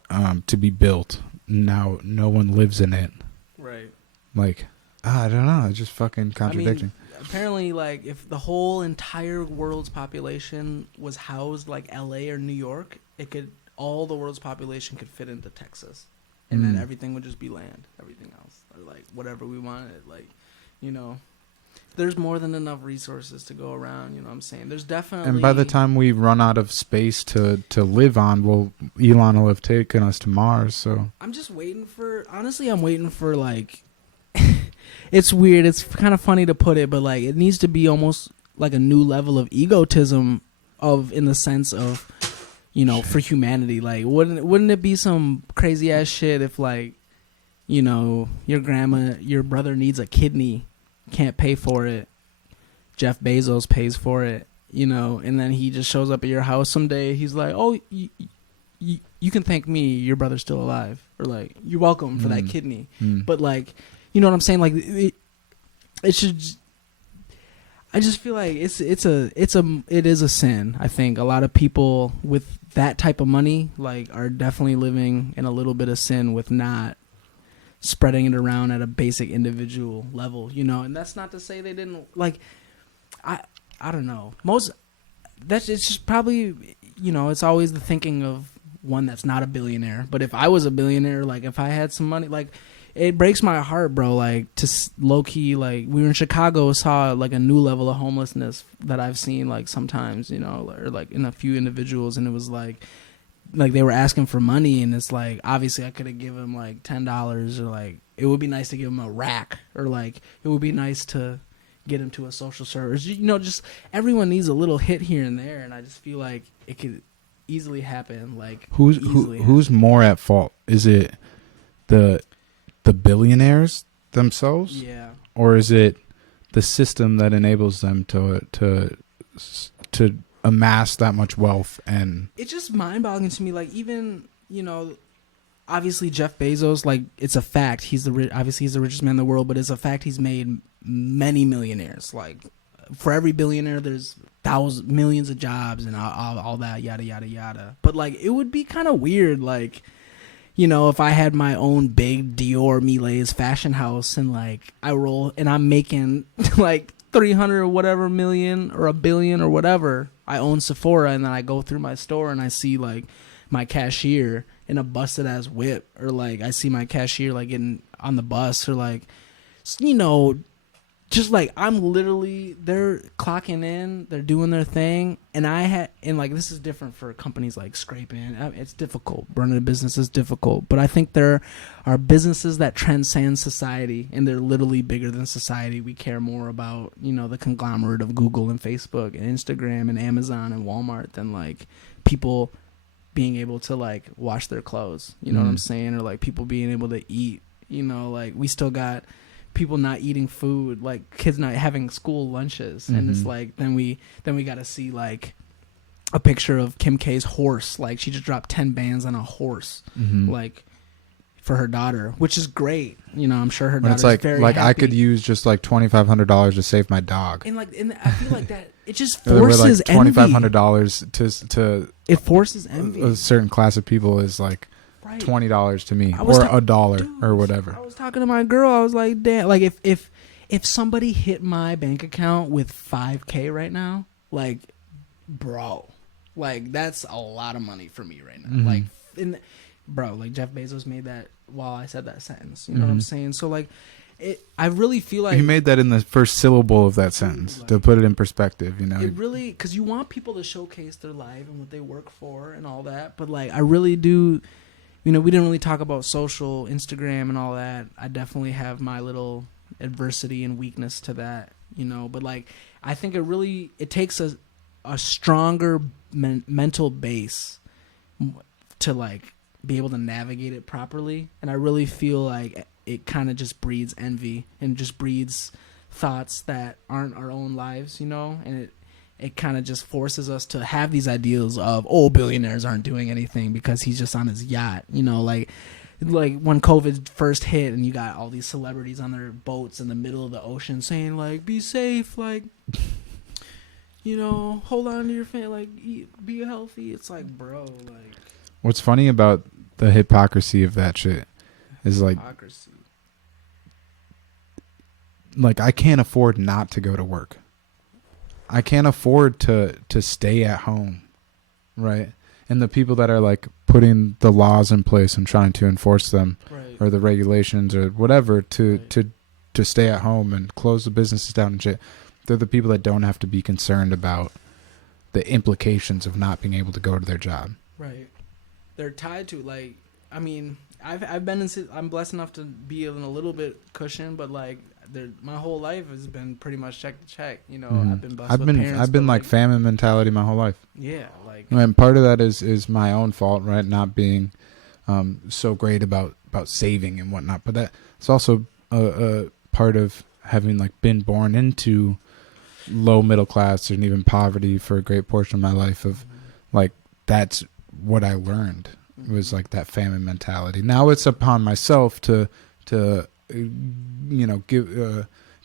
to be built. Now no one lives in it. Right. Like I don't know, it's just fucking contradicting. I mean, apparently, like if the whole entire world's population was housed like LA or New York, all the world's population could fit into Texas. And then everything would just be land, everything else, or like whatever we wanted. Like, you know, there's more than enough resources to go around. You know what I'm saying? There's definitely. And by the time we run out of space to live on, Elon will have taken us to Mars. So I'm just waiting for. Honestly, I'm waiting for like. It's weird. It's kind of funny to put it, but like it needs to be almost like a new level of egotism, in the sense of. You know, for humanity, like, wouldn't it be some crazy ass shit if, like, you know, your brother needs a kidney, can't pay for it, Jeff Bezos pays for it, you know, and then he just shows up at your house someday. He's like, oh, you can thank me, your brother's still alive, or like, you're welcome for that kidney. But like, you know what I'm saying? Like, it should. I just feel like it is a sin. I think a lot of people with that type of money like are definitely living in a little bit of sin with not spreading it around at a basic individual level, you know. And that's not to say they didn't like. I don't know. It's just probably, you know, it's always the thinking of one that's not a billionaire. But if I was a billionaire, like if I had some money, like. It breaks my heart, bro, like, to low-key, like, we were in Chicago, saw, like, a new level of homelessness that I've seen, like, sometimes, you know, or, like, in a few individuals, and it was, like, they were asking for money, and it's, like, obviously I could have given them, like, $10, or, like, it would be nice to give them a rack, or, like, it would be nice to get them to a social service. You know, just, everyone needs a little hit here and there, and I just feel like it could easily happen, like, who's more at fault? Is it the billionaires themselves, or is it the system that enables them to amass that much wealth? And it's just mind-boggling to me. Like, even, you know, obviously Jeff Bezos, like, it's a fact obviously he's the richest man in the world, but it's a fact he's made many millionaires. Like, for every billionaire there's millions of jobs and all that, yada yada yada. But like, it would be kind of weird, like, you know, if I had my own big Dior Me Layz fashion house and like I roll and I'm making like 300 or whatever million or a billion or whatever. I own Sephora, and then I go through my store and I see like my cashier in a busted ass whip, or like I see my cashier like getting on the bus, or like, you know, just like I'm literally, they're clocking in, they're doing their thing, and and like this is different for companies like Scraping. It's difficult. Running a business is difficult, but I think there are businesses that transcend society, and they're literally bigger than society. We care more about, you know, the conglomerate of Google and Facebook and Instagram and Amazon and Walmart than like people being able to like wash their clothes. You know what I'm saying? Or like people being able to eat. You know, like we still got people not eating food, like kids not having school lunches, and it's like then we got to see like a picture of Kim K's horse, like she just dropped 10 bands on a horse, like for her daughter, which is great. You know, I'm sure her daughter's it's like very happy. happy. I could use just like $2,500 to save my dog, and I feel like that it just Or where, forces like envy. $2,500 to It forces envy. a certain class of people is like Right. $20 to me, I was or ta- $1 Dude, or whatever. I was talking to my girl. I was like, damn. Like, if somebody hit my bank account with $5K right now, like, bro, like that's a lot of money for me right now. Mhm. Like, bro, like Jeff Bezos made that while I said that sentence. You know what I'm saying? So like, I really feel like He made that in the first syllable of that sentence, like, to put it in perspective. You know, it really, because you want people to showcase their life and what they work for and all that. But like, I really do. You know, we didn't really talk about social, Instagram, and all that. I definitely have my little adversity and weakness to that, you know. But like, I think it takes a stronger mental base to like be able to navigate it properly. And I really feel like it kind of just breeds envy and just breeds thoughts that aren't our own lives, you know. And it kind of just forces us to have these ideals of, oh, billionaires aren't doing anything because he's just on his yacht, you know, like when COVID first hit and you got all these celebrities on their boats in the middle of the ocean saying like, be safe, like, you know, hold on to your family, like, be healthy. It's like, bro, like, what's funny about the hypocrisy of that shit is like, hypocrisy. like I can't afford not to go to work. I can't afford to stay at home, right? And the people that are like putting the laws in place and trying to enforce them, Right. or the regulations or whatever to Right. to stay at home and close the businesses down and shit, they're the people that don't have to be concerned about the implications of not being able to go to their job. Right. They're tied to, like, I mean, I've been I'm blessed enough to be in a little bit cushion, but like my whole life has been pretty much check to check. You know, I've been blessed with parents. I've been but, like famine mentality my whole life. Yeah, like, And part of that is my own fault, right? Not being so great about saving and whatnot. But it's also a part of having like been born into low middle class and even poverty for a great portion of my life. Of like, that's what I learned, was like that famine mentality. Now it's upon myself to you know,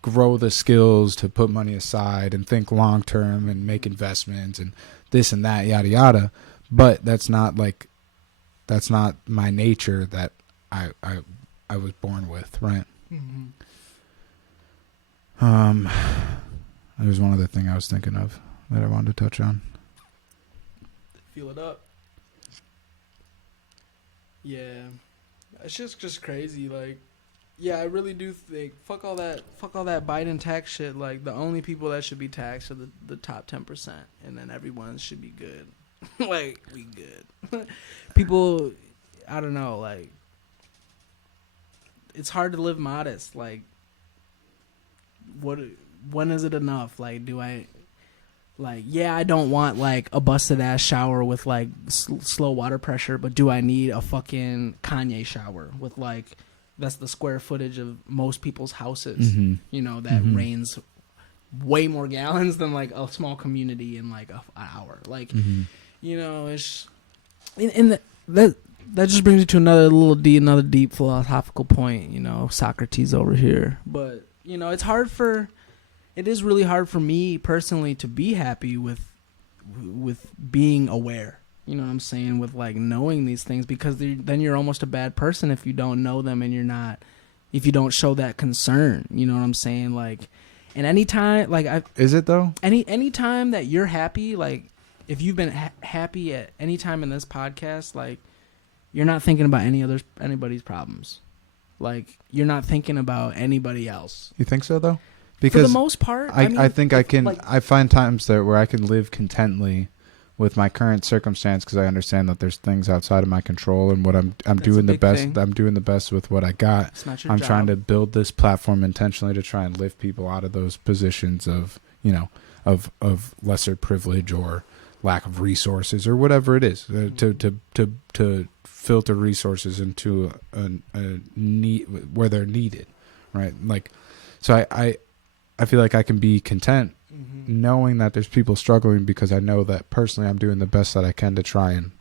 grow the skills to put money aside and think long term and make investments and this and that, yada yada. But that's not my nature that I was born with, right? There's one other thing I was thinking of that I wanted to touch on. feel it up. Yeah, it's just crazy. Like, yeah, I really do think fuck all that Biden tax shit. Like, the only people that should be taxed are the top 10%, and then everyone should be good. Like, we good. People, I don't know. Like, it's hard to live modest. Like, when is it enough? Like, do I? Like, yeah, I don't want, like, a busted-ass shower with, like, slow water pressure, but do I need a fucking Kanye shower with, like, that's the square footage of most people's houses, you know, that rains way more gallons than, like, a small community in, like, an hour. Like, you know, it's... that just brings you to another deep philosophical point, you know, Socrates over here. But, you know, it is really hard for me personally to be happy with being aware. You know what I'm saying? With like knowing these things, because then you're almost a bad person if you don't know them and if you don't show that concern. You know what I'm saying? Like, and anytime, like, is it though? Any time that you're happy, like, if you've been happy at any time in this podcast, like, you're not thinking about anybody's problems. Like, you're not thinking about anybody else. You think so though? Because for the most part, I think I can. Like, I find times there where I can live contently with my current circumstance, because I understand that there's things outside of my control, and what I'm doing the best. Thing. I'm doing the best with what I got. It's not your I'm job. trying to build this platform intentionally to try and lift people out of those positions of, you know, of lesser privilege or lack of resources or whatever it is, to filter resources into a need where they're needed, right? Like, so I feel like I can be content knowing that there's people struggling, because I know that personally I'm doing the best that I can to try and...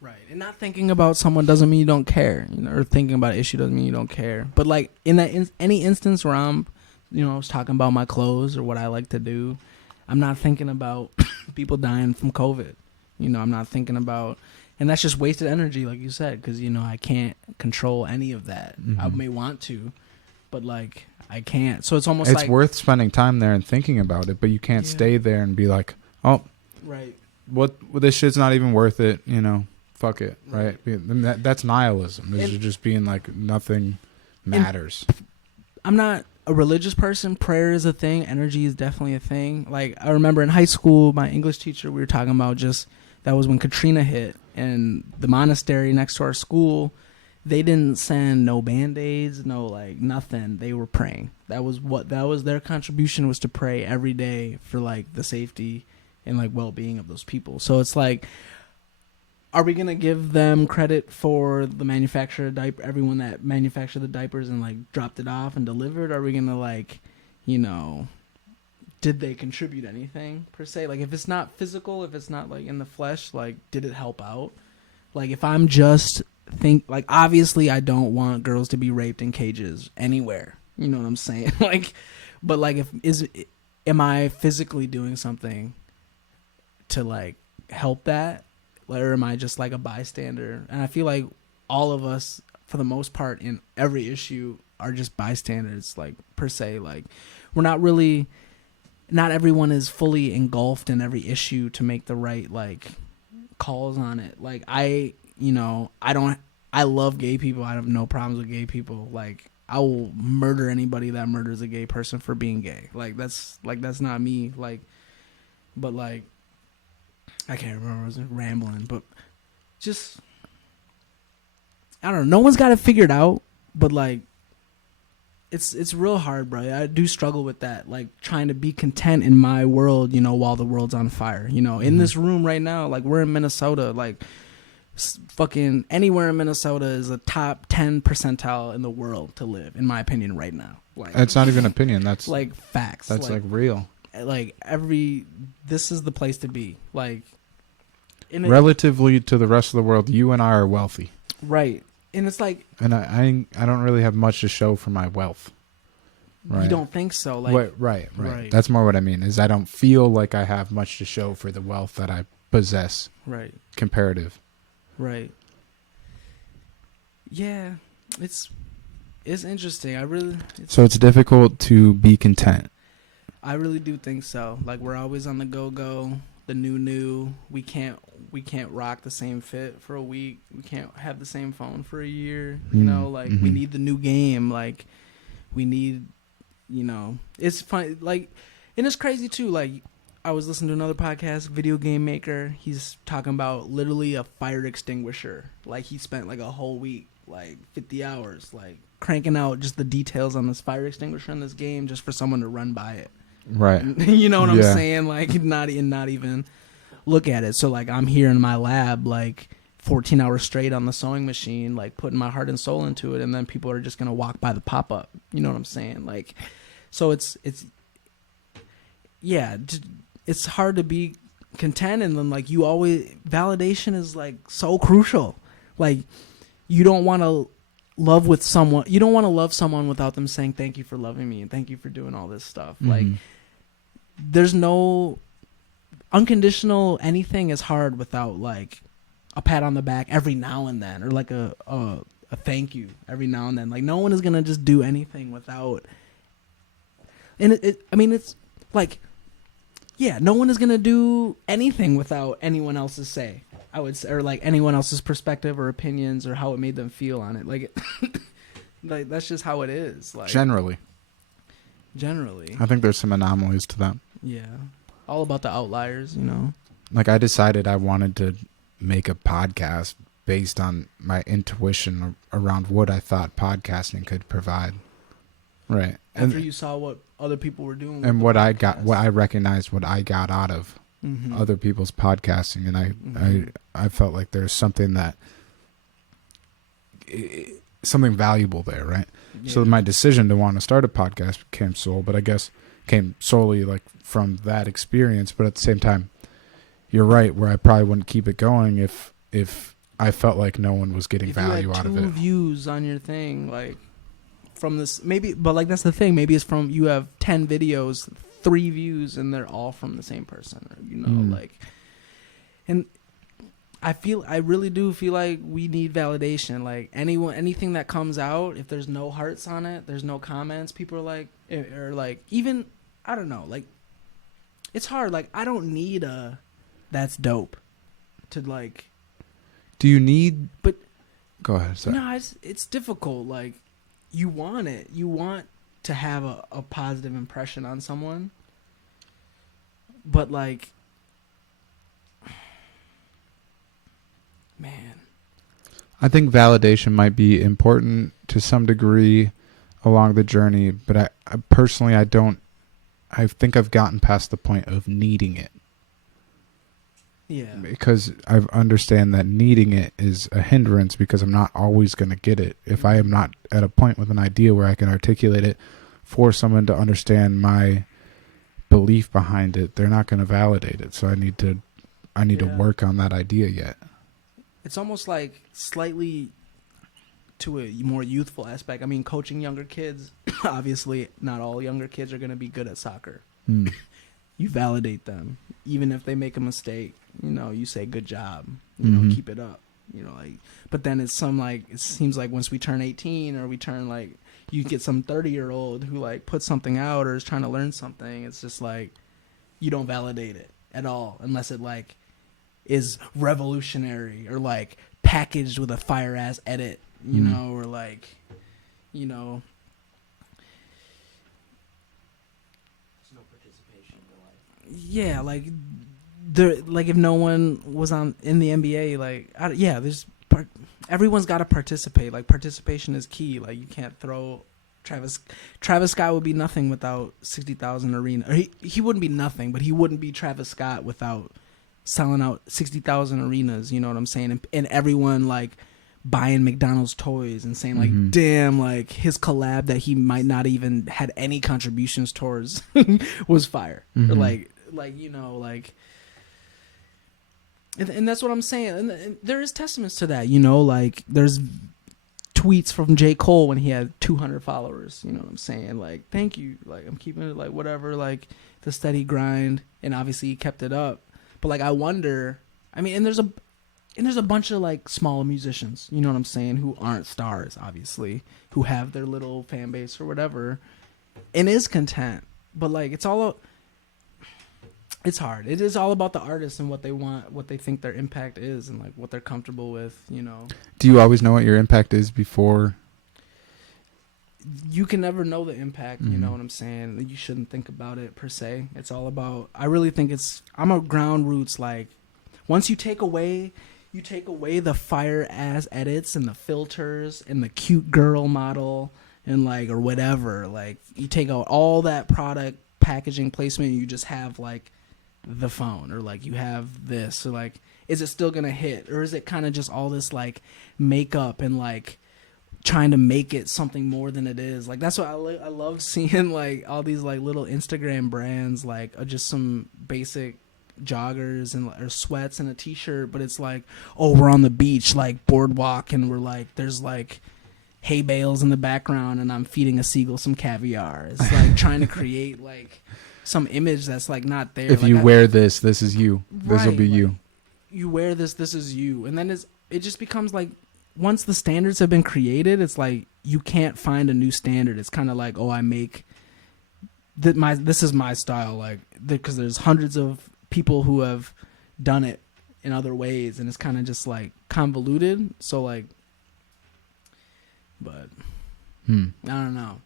Right. And not thinking about someone doesn't mean you don't care, you know, or thinking about an issue doesn't mean you don't care. But, like, in that any instance where I'm, you know, I was talking about my clothes or what I like to do, I'm not thinking about people dying from COVID. You know, I'm not thinking about, and that's just wasted energy, like you said, because, you know, I can't control any of that. I may want to, but like I can't. So it's almost it's like worth spending time there and thinking about it, but you can't stay there and be like, oh, right, what this shit's not even worth it, you know, fuck it, right? That's nihilism. It's just being like nothing matters. I'm not a religious person. Prayer is a thing. Energy is definitely a thing. Like, I remember in high school, my English teacher, we were talking about just, that was when Katrina hit, and the monastery next to our school, they didn't send no Band-Aids, no like nothing. They were praying. That was their contribution, was to pray every day for like the safety and like well-being of those people. So it's like, are we gonna give them credit for the manufacturer of diaper, everyone that manufactured the diapers and like dropped it off and delivered? Are we gonna like, you know, did they contribute anything per se? Like, if it's not physical, if it's not like in the flesh, like, did it help out? Like, if I'm just like, obviously I don't want girls to be raped in cages anywhere. You know what I'm saying? Like, but like, am I physically doing something to like help that? Or am I just like a bystander? And I feel like all of us, for the most part, in every issue, are just bystanders, like, per se. Like, we're not really, not everyone is fully engulfed in every issue to make the right, like, calls on it. Like, I love gay people. I have no problems with gay people. Like, I will murder anybody that murders a gay person for being gay. Like, that's not me. Like, but like, I can't remember. I was rambling, but just, I don't know. No one's got it figured out, but like, it's real hard, bro. I do struggle with that, like trying to be content in my world, you know, while the world's on fire. You know, in this room right now, like, we're in Minnesota, like, fucking anywhere in Minnesota is a top 10 percentile in the world to live, in my opinion, right now. Like, it's not even opinion. That's like facts. That's like real. Like, this is the place to be. Like, relatively to the rest of the world, you and I are wealthy, right? And it's like, and I don't really have much to show for my wealth. Right? You don't think so? Like, right. That's more what I mean. Is I don't feel like I have much to show for the wealth that I possess. Right. Comparative. Right. Yeah, it's interesting. So it's difficult to be content. I really do think so. Like, we're always on the go, the new. We can't rock the same fit for a week. We can't have the same phone for a year. You know, like, we need the new game. Like, we need, you know, it's fun. Like, and it's crazy too. Like, I was listening to another podcast, Video Game Maker. He's talking about literally a fire extinguisher. Like, he spent like a whole week, like 50 hours, like cranking out just the details on this fire extinguisher in this game just for someone to run by it. Right. You know what I'm saying? Like, not even look at it. So like, I'm here in my lab, like 14 hours straight on the sewing machine, like putting my heart and soul into it. And then people are just going to walk by the pop-up. You know what I'm saying? Like, so it's hard to be content. And then like, you always, validation is like so crucial. Like, you don't want to love with someone. You don't want to love someone without them saying, thank you for loving me and thank you for doing all this stuff. Like, there's no unconditional anything is hard without like a pat on the back every now and then, or like a thank you every now and then. Like, no one is gonna just do anything without. And it's like, yeah, no one is gonna do anything without anyone else's say, I would say, or like anyone else's perspective or opinions or how it made them feel on it. Like, like, that's just how it is. Like, generally, I think there's some anomalies to that. Yeah, all about the outliers, you know. Like, I decided I wanted to make a podcast based on my intuition around what I thought podcasting could provide. Right. After you saw what other people were doing, and what I recognized what I got out of other people's podcasting, and I felt like there's something something valuable there, right? Yeah. So my decision to want to start a podcast came came solely like from that experience, but at the same time, you're right, where I probably wouldn't keep it going if I felt like no one was getting value out of it. If you had 2 views on your thing, like, from this, maybe, but like, that's the thing, maybe it's from, you have 10 videos, 3 views and they're all from the same person, or, you know, like, and I really do feel like we need validation. Like anything that comes out, if there's no hearts on it, there's no comments, people are like, or like, even, I don't know, like, it's hard. Like, I don't need a, that's dope to like. Do you need? But go ahead. Sorry. No, it's difficult. Like, you want it. You want to have a positive impression on someone. But like, man, I think validation might be important to some degree along the journey, but I personally, I think I've gotten past the point of needing it. Yeah. Because I understand that needing it is a hindrance, because I'm not always going to get it. If I am not at a point with an idea where I can articulate it for someone to understand my belief behind it, they're not going to validate it. So I need to work on that idea yet. It's almost like slightly to a more youthful aspect. I mean, coaching younger kids, obviously not all younger kids are going to be good at soccer. You validate them. Even if they make a mistake, you know, you say, good job, you know, keep it up, you know, like, but then it's it seems like once we turn 18 or we turn, like, you get some 30-year-old who like puts something out or is trying to learn something. It's just like, you don't validate it at all unless it like is revolutionary or like packaged with a fire ass edit, you know, or like, you know, there's no participation, but like, yeah, like there, like if no one was in the NBA, like, everyone's got to participate. Like, participation is key. Like, you can't throw Travis Scott would be nothing without 60,000 arena. Or he wouldn't be nothing, but he wouldn't be Travis Scott without selling out 60,000 arenas. You know what I'm saying? And everyone like buying McDonald's toys and saying like, damn, like his collab that he might not even had any contributions towards was fire. Or like, you know, like. And that's what I'm saying. And there is testaments to that, you know, like there's tweets from J. Cole when he had 200 followers, you know what I'm saying? Like, thank you. Like, I'm keeping it, like, whatever, like the steady grind. And obviously he kept it up. But like, I wonder, I mean, and there's a bunch of like small musicians, you know what I'm saying, who aren't stars, obviously, who have their little fan base or whatever and is content. But like, it's hard. It is all about the artist and what they want, what they think their impact is, and like what they're comfortable with, you know. Do you always know what your impact is before? You can never know the impact, you know what I'm saying? You shouldn't think about it per se. It's all about, I really think I'm a ground roots, like, once you take away the fire ass edits and the filters and the cute girl model and like, or whatever, like, you take out all that product packaging placement and you just have like the phone, or like you have this, or like, is it still gonna hit, or is it kind of just all this like makeup and like trying to make it something more than it is? Like, that's what I love seeing, like all these like little Instagram brands, like just some basic joggers and or sweats and a t-shirt, but it's like, oh, we're on the beach, like boardwalk, and we're like, there's like hay bales in the background and I'm feeding a seagull some caviar. It's like trying to create like some image that's like not there. If like, you wear this is you. Right, this will be like, you. You wear this is you. And then it just becomes like, once the standards have been created, it's like you can't find a new standard. It's kind of like, oh, I make this is my style, like, because there's hundreds of people who have done it in other ways, and it's kind of just like convoluted. So like, but I don't know.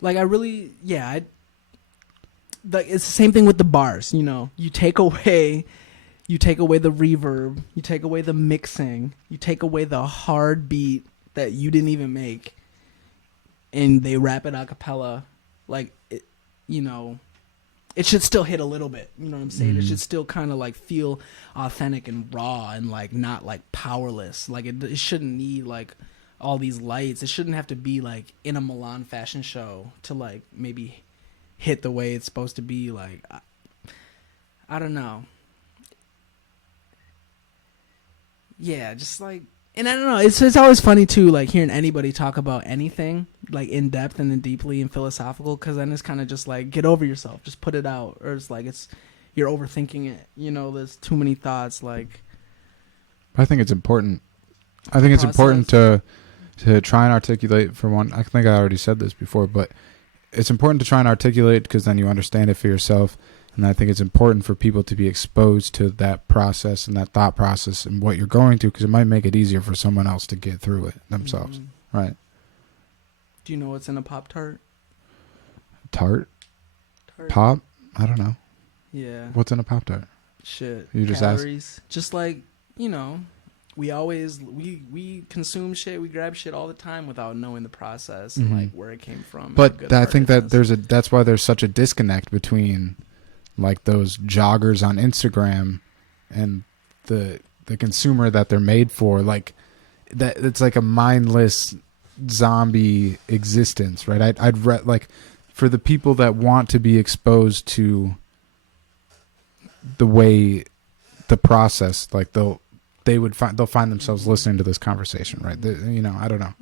Like, I really, like, it's the same thing with the bars, you know. You take away the reverb, you take away the mixing, you take away the hard beat that you didn't even make, and they rap it a cappella. Like, it, you know, it should still hit a little bit, you know what I'm saying? It should still kind of like feel authentic and raw and like not like powerless. Like, it shouldn't need like all these lights. It shouldn't have to be like in a Milan fashion show to like maybe hit the way it's supposed to be. Like, I don't know. Yeah, just like, and I don't know, it's always funny too, like hearing anybody talk about anything, like in depth and then deeply and philosophical, because then it's kind of just like get over yourself, just put it out, or it's like you're overthinking it. There's too many thoughts. Like, I think it's important. I think it's important to try and articulate. For one, I think I already said this before, but it's important to try and articulate because then you understand it for yourself. And I think it's important for people to be exposed to that process and that thought process and what you're going through, because it might make it easier for someone else to get through it themselves. Right. Do you know what's in a Pop-Tart? Tart? Pop? I don't know. Yeah. What's in a Pop-Tart? Shit. You just calories. Just like, we consume shit, we grab shit all the time without knowing the process and like where it came from. But I think that that's why there's such a disconnect between like those joggers on Instagram and the consumer that they're made for. Like that, it's like a mindless zombie existence, right? I'd like for the people that want to be exposed to the way the process, like they'll find themselves listening to this conversation, right? I don't know.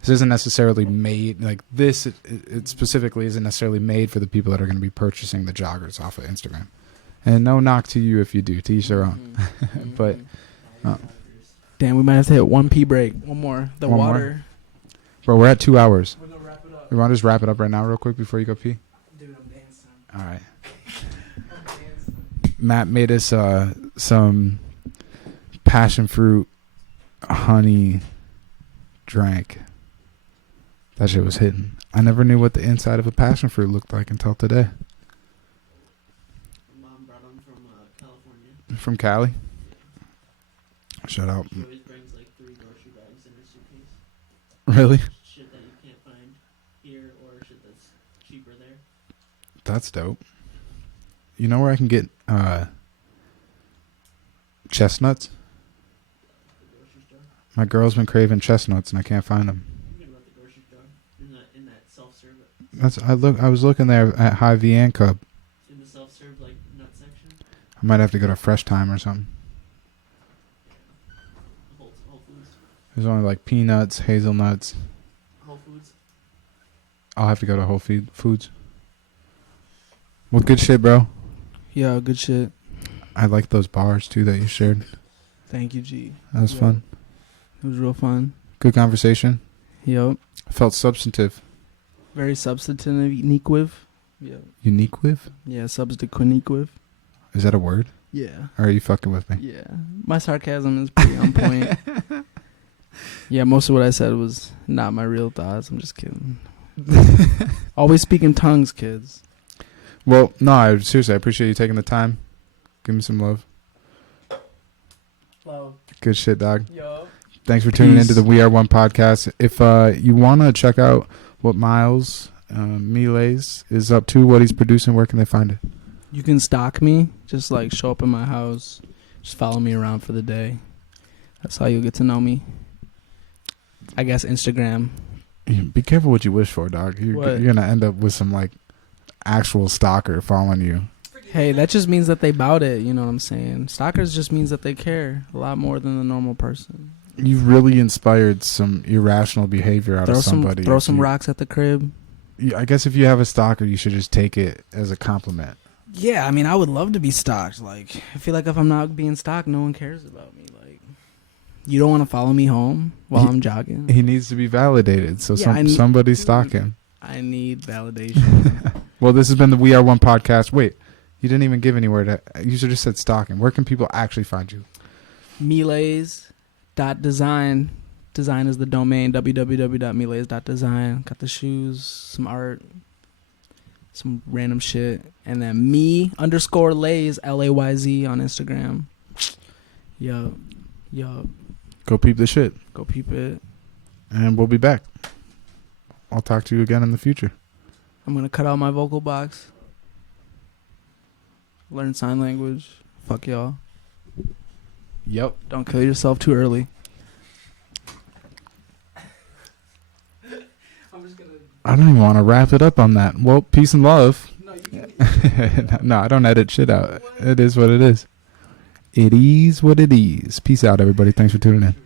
This isn't necessarily made like this. It specifically isn't necessarily made for the people that are going to be purchasing the joggers off of Instagram. And no knock to you if you do. To each their own. But damn, we might have to hit 1 pee break. One more. The one water. More? Bro, we're at 2 hours. We're gonna wrap it up. You want to just wrap it up right now, real quick, before you go pee? Dude, I'm dancing. All right. Matt made us some passion fruit honey drink. That shit was hitting. I never knew what the inside of a passion fruit looked like until today. Mom brought them from California. From Cali? Shout out. She always brings like 3 grocery bags in her suitcase. Really? Shit that you can't find here or shit that's cheaper there. That's dope. You know where I can get chestnuts? The grocery store. My girl's been craving chestnuts and I can't find them. You can go to the grocery store in that self-serve. I was looking there at Hy-Vee and Cub. In the self-serve like nut section. I might have to go to Fresh Time or something. Whole Foods. There's only like peanuts, hazelnuts. Whole Foods. I'll have to go to Whole Foods. Well, good shit, bro. Yeah, good shit. I like those bars too that you shared. Thank you, G. That was fun. It was real fun. Good conversation. Yep. Felt substantive. Very substantive, unique with. Yeah. Unique with? Yeah, substantive with. Is that a word? Yeah. Or are you fucking with me? Yeah. My sarcasm is pretty on point. Yeah, most of what I said was not my real thoughts. I'm just kidding. Always speak in tongues, kids. Well, no, seriously, I appreciate you taking the time. Give me some love. Love. Good shit, dog. Yo. Thanks for tuning into the We Are One podcast. If you want to check out what Miles, Me Layz, is up to, what he's producing, where can they find it? You can stalk me. Just like show up in my house. Just follow me around for the day. That's how you'll get to know me. I guess Instagram. Be careful what you wish for, dog. You're going to end up with some like actual stalker following you. Hey, that just means that they bout it. You know what I'm saying? Stalkers just means that they care a lot more than the normal person. You've really inspired some irrational behavior out of somebody. Throw some rocks at the crib. I guess if you have a stalker, you should just take it as a compliment. Yeah, I mean, I would love to be stalked. Like, I feel like if I'm not being stalked, no one cares about me. Like, you don't want to follow me home while I'm jogging. He needs to be validated, so somebody stalk him. I need validation. Well, this has been the We Are One podcast. Wait, you didn't even give anywhere you should have just said stalking. Where can people actually find you? Melayz.design. Design is the domain. www.melayz.design. Got the shoes, some art, some random shit. And then me_Layz, Layz on Instagram. Yup. Go peep the shit. Go peep it. And we'll be back. I'll talk to you again in the future. I'm going to cut out my vocal box. Learn sign language. Fuck y'all. Yep. Don't kill yourself too early. I don't even want to wrap it up on that. Well, peace and love. No, I don't edit shit out. It is what it is. It is what it is. Peace out, everybody. Thanks for tuning in.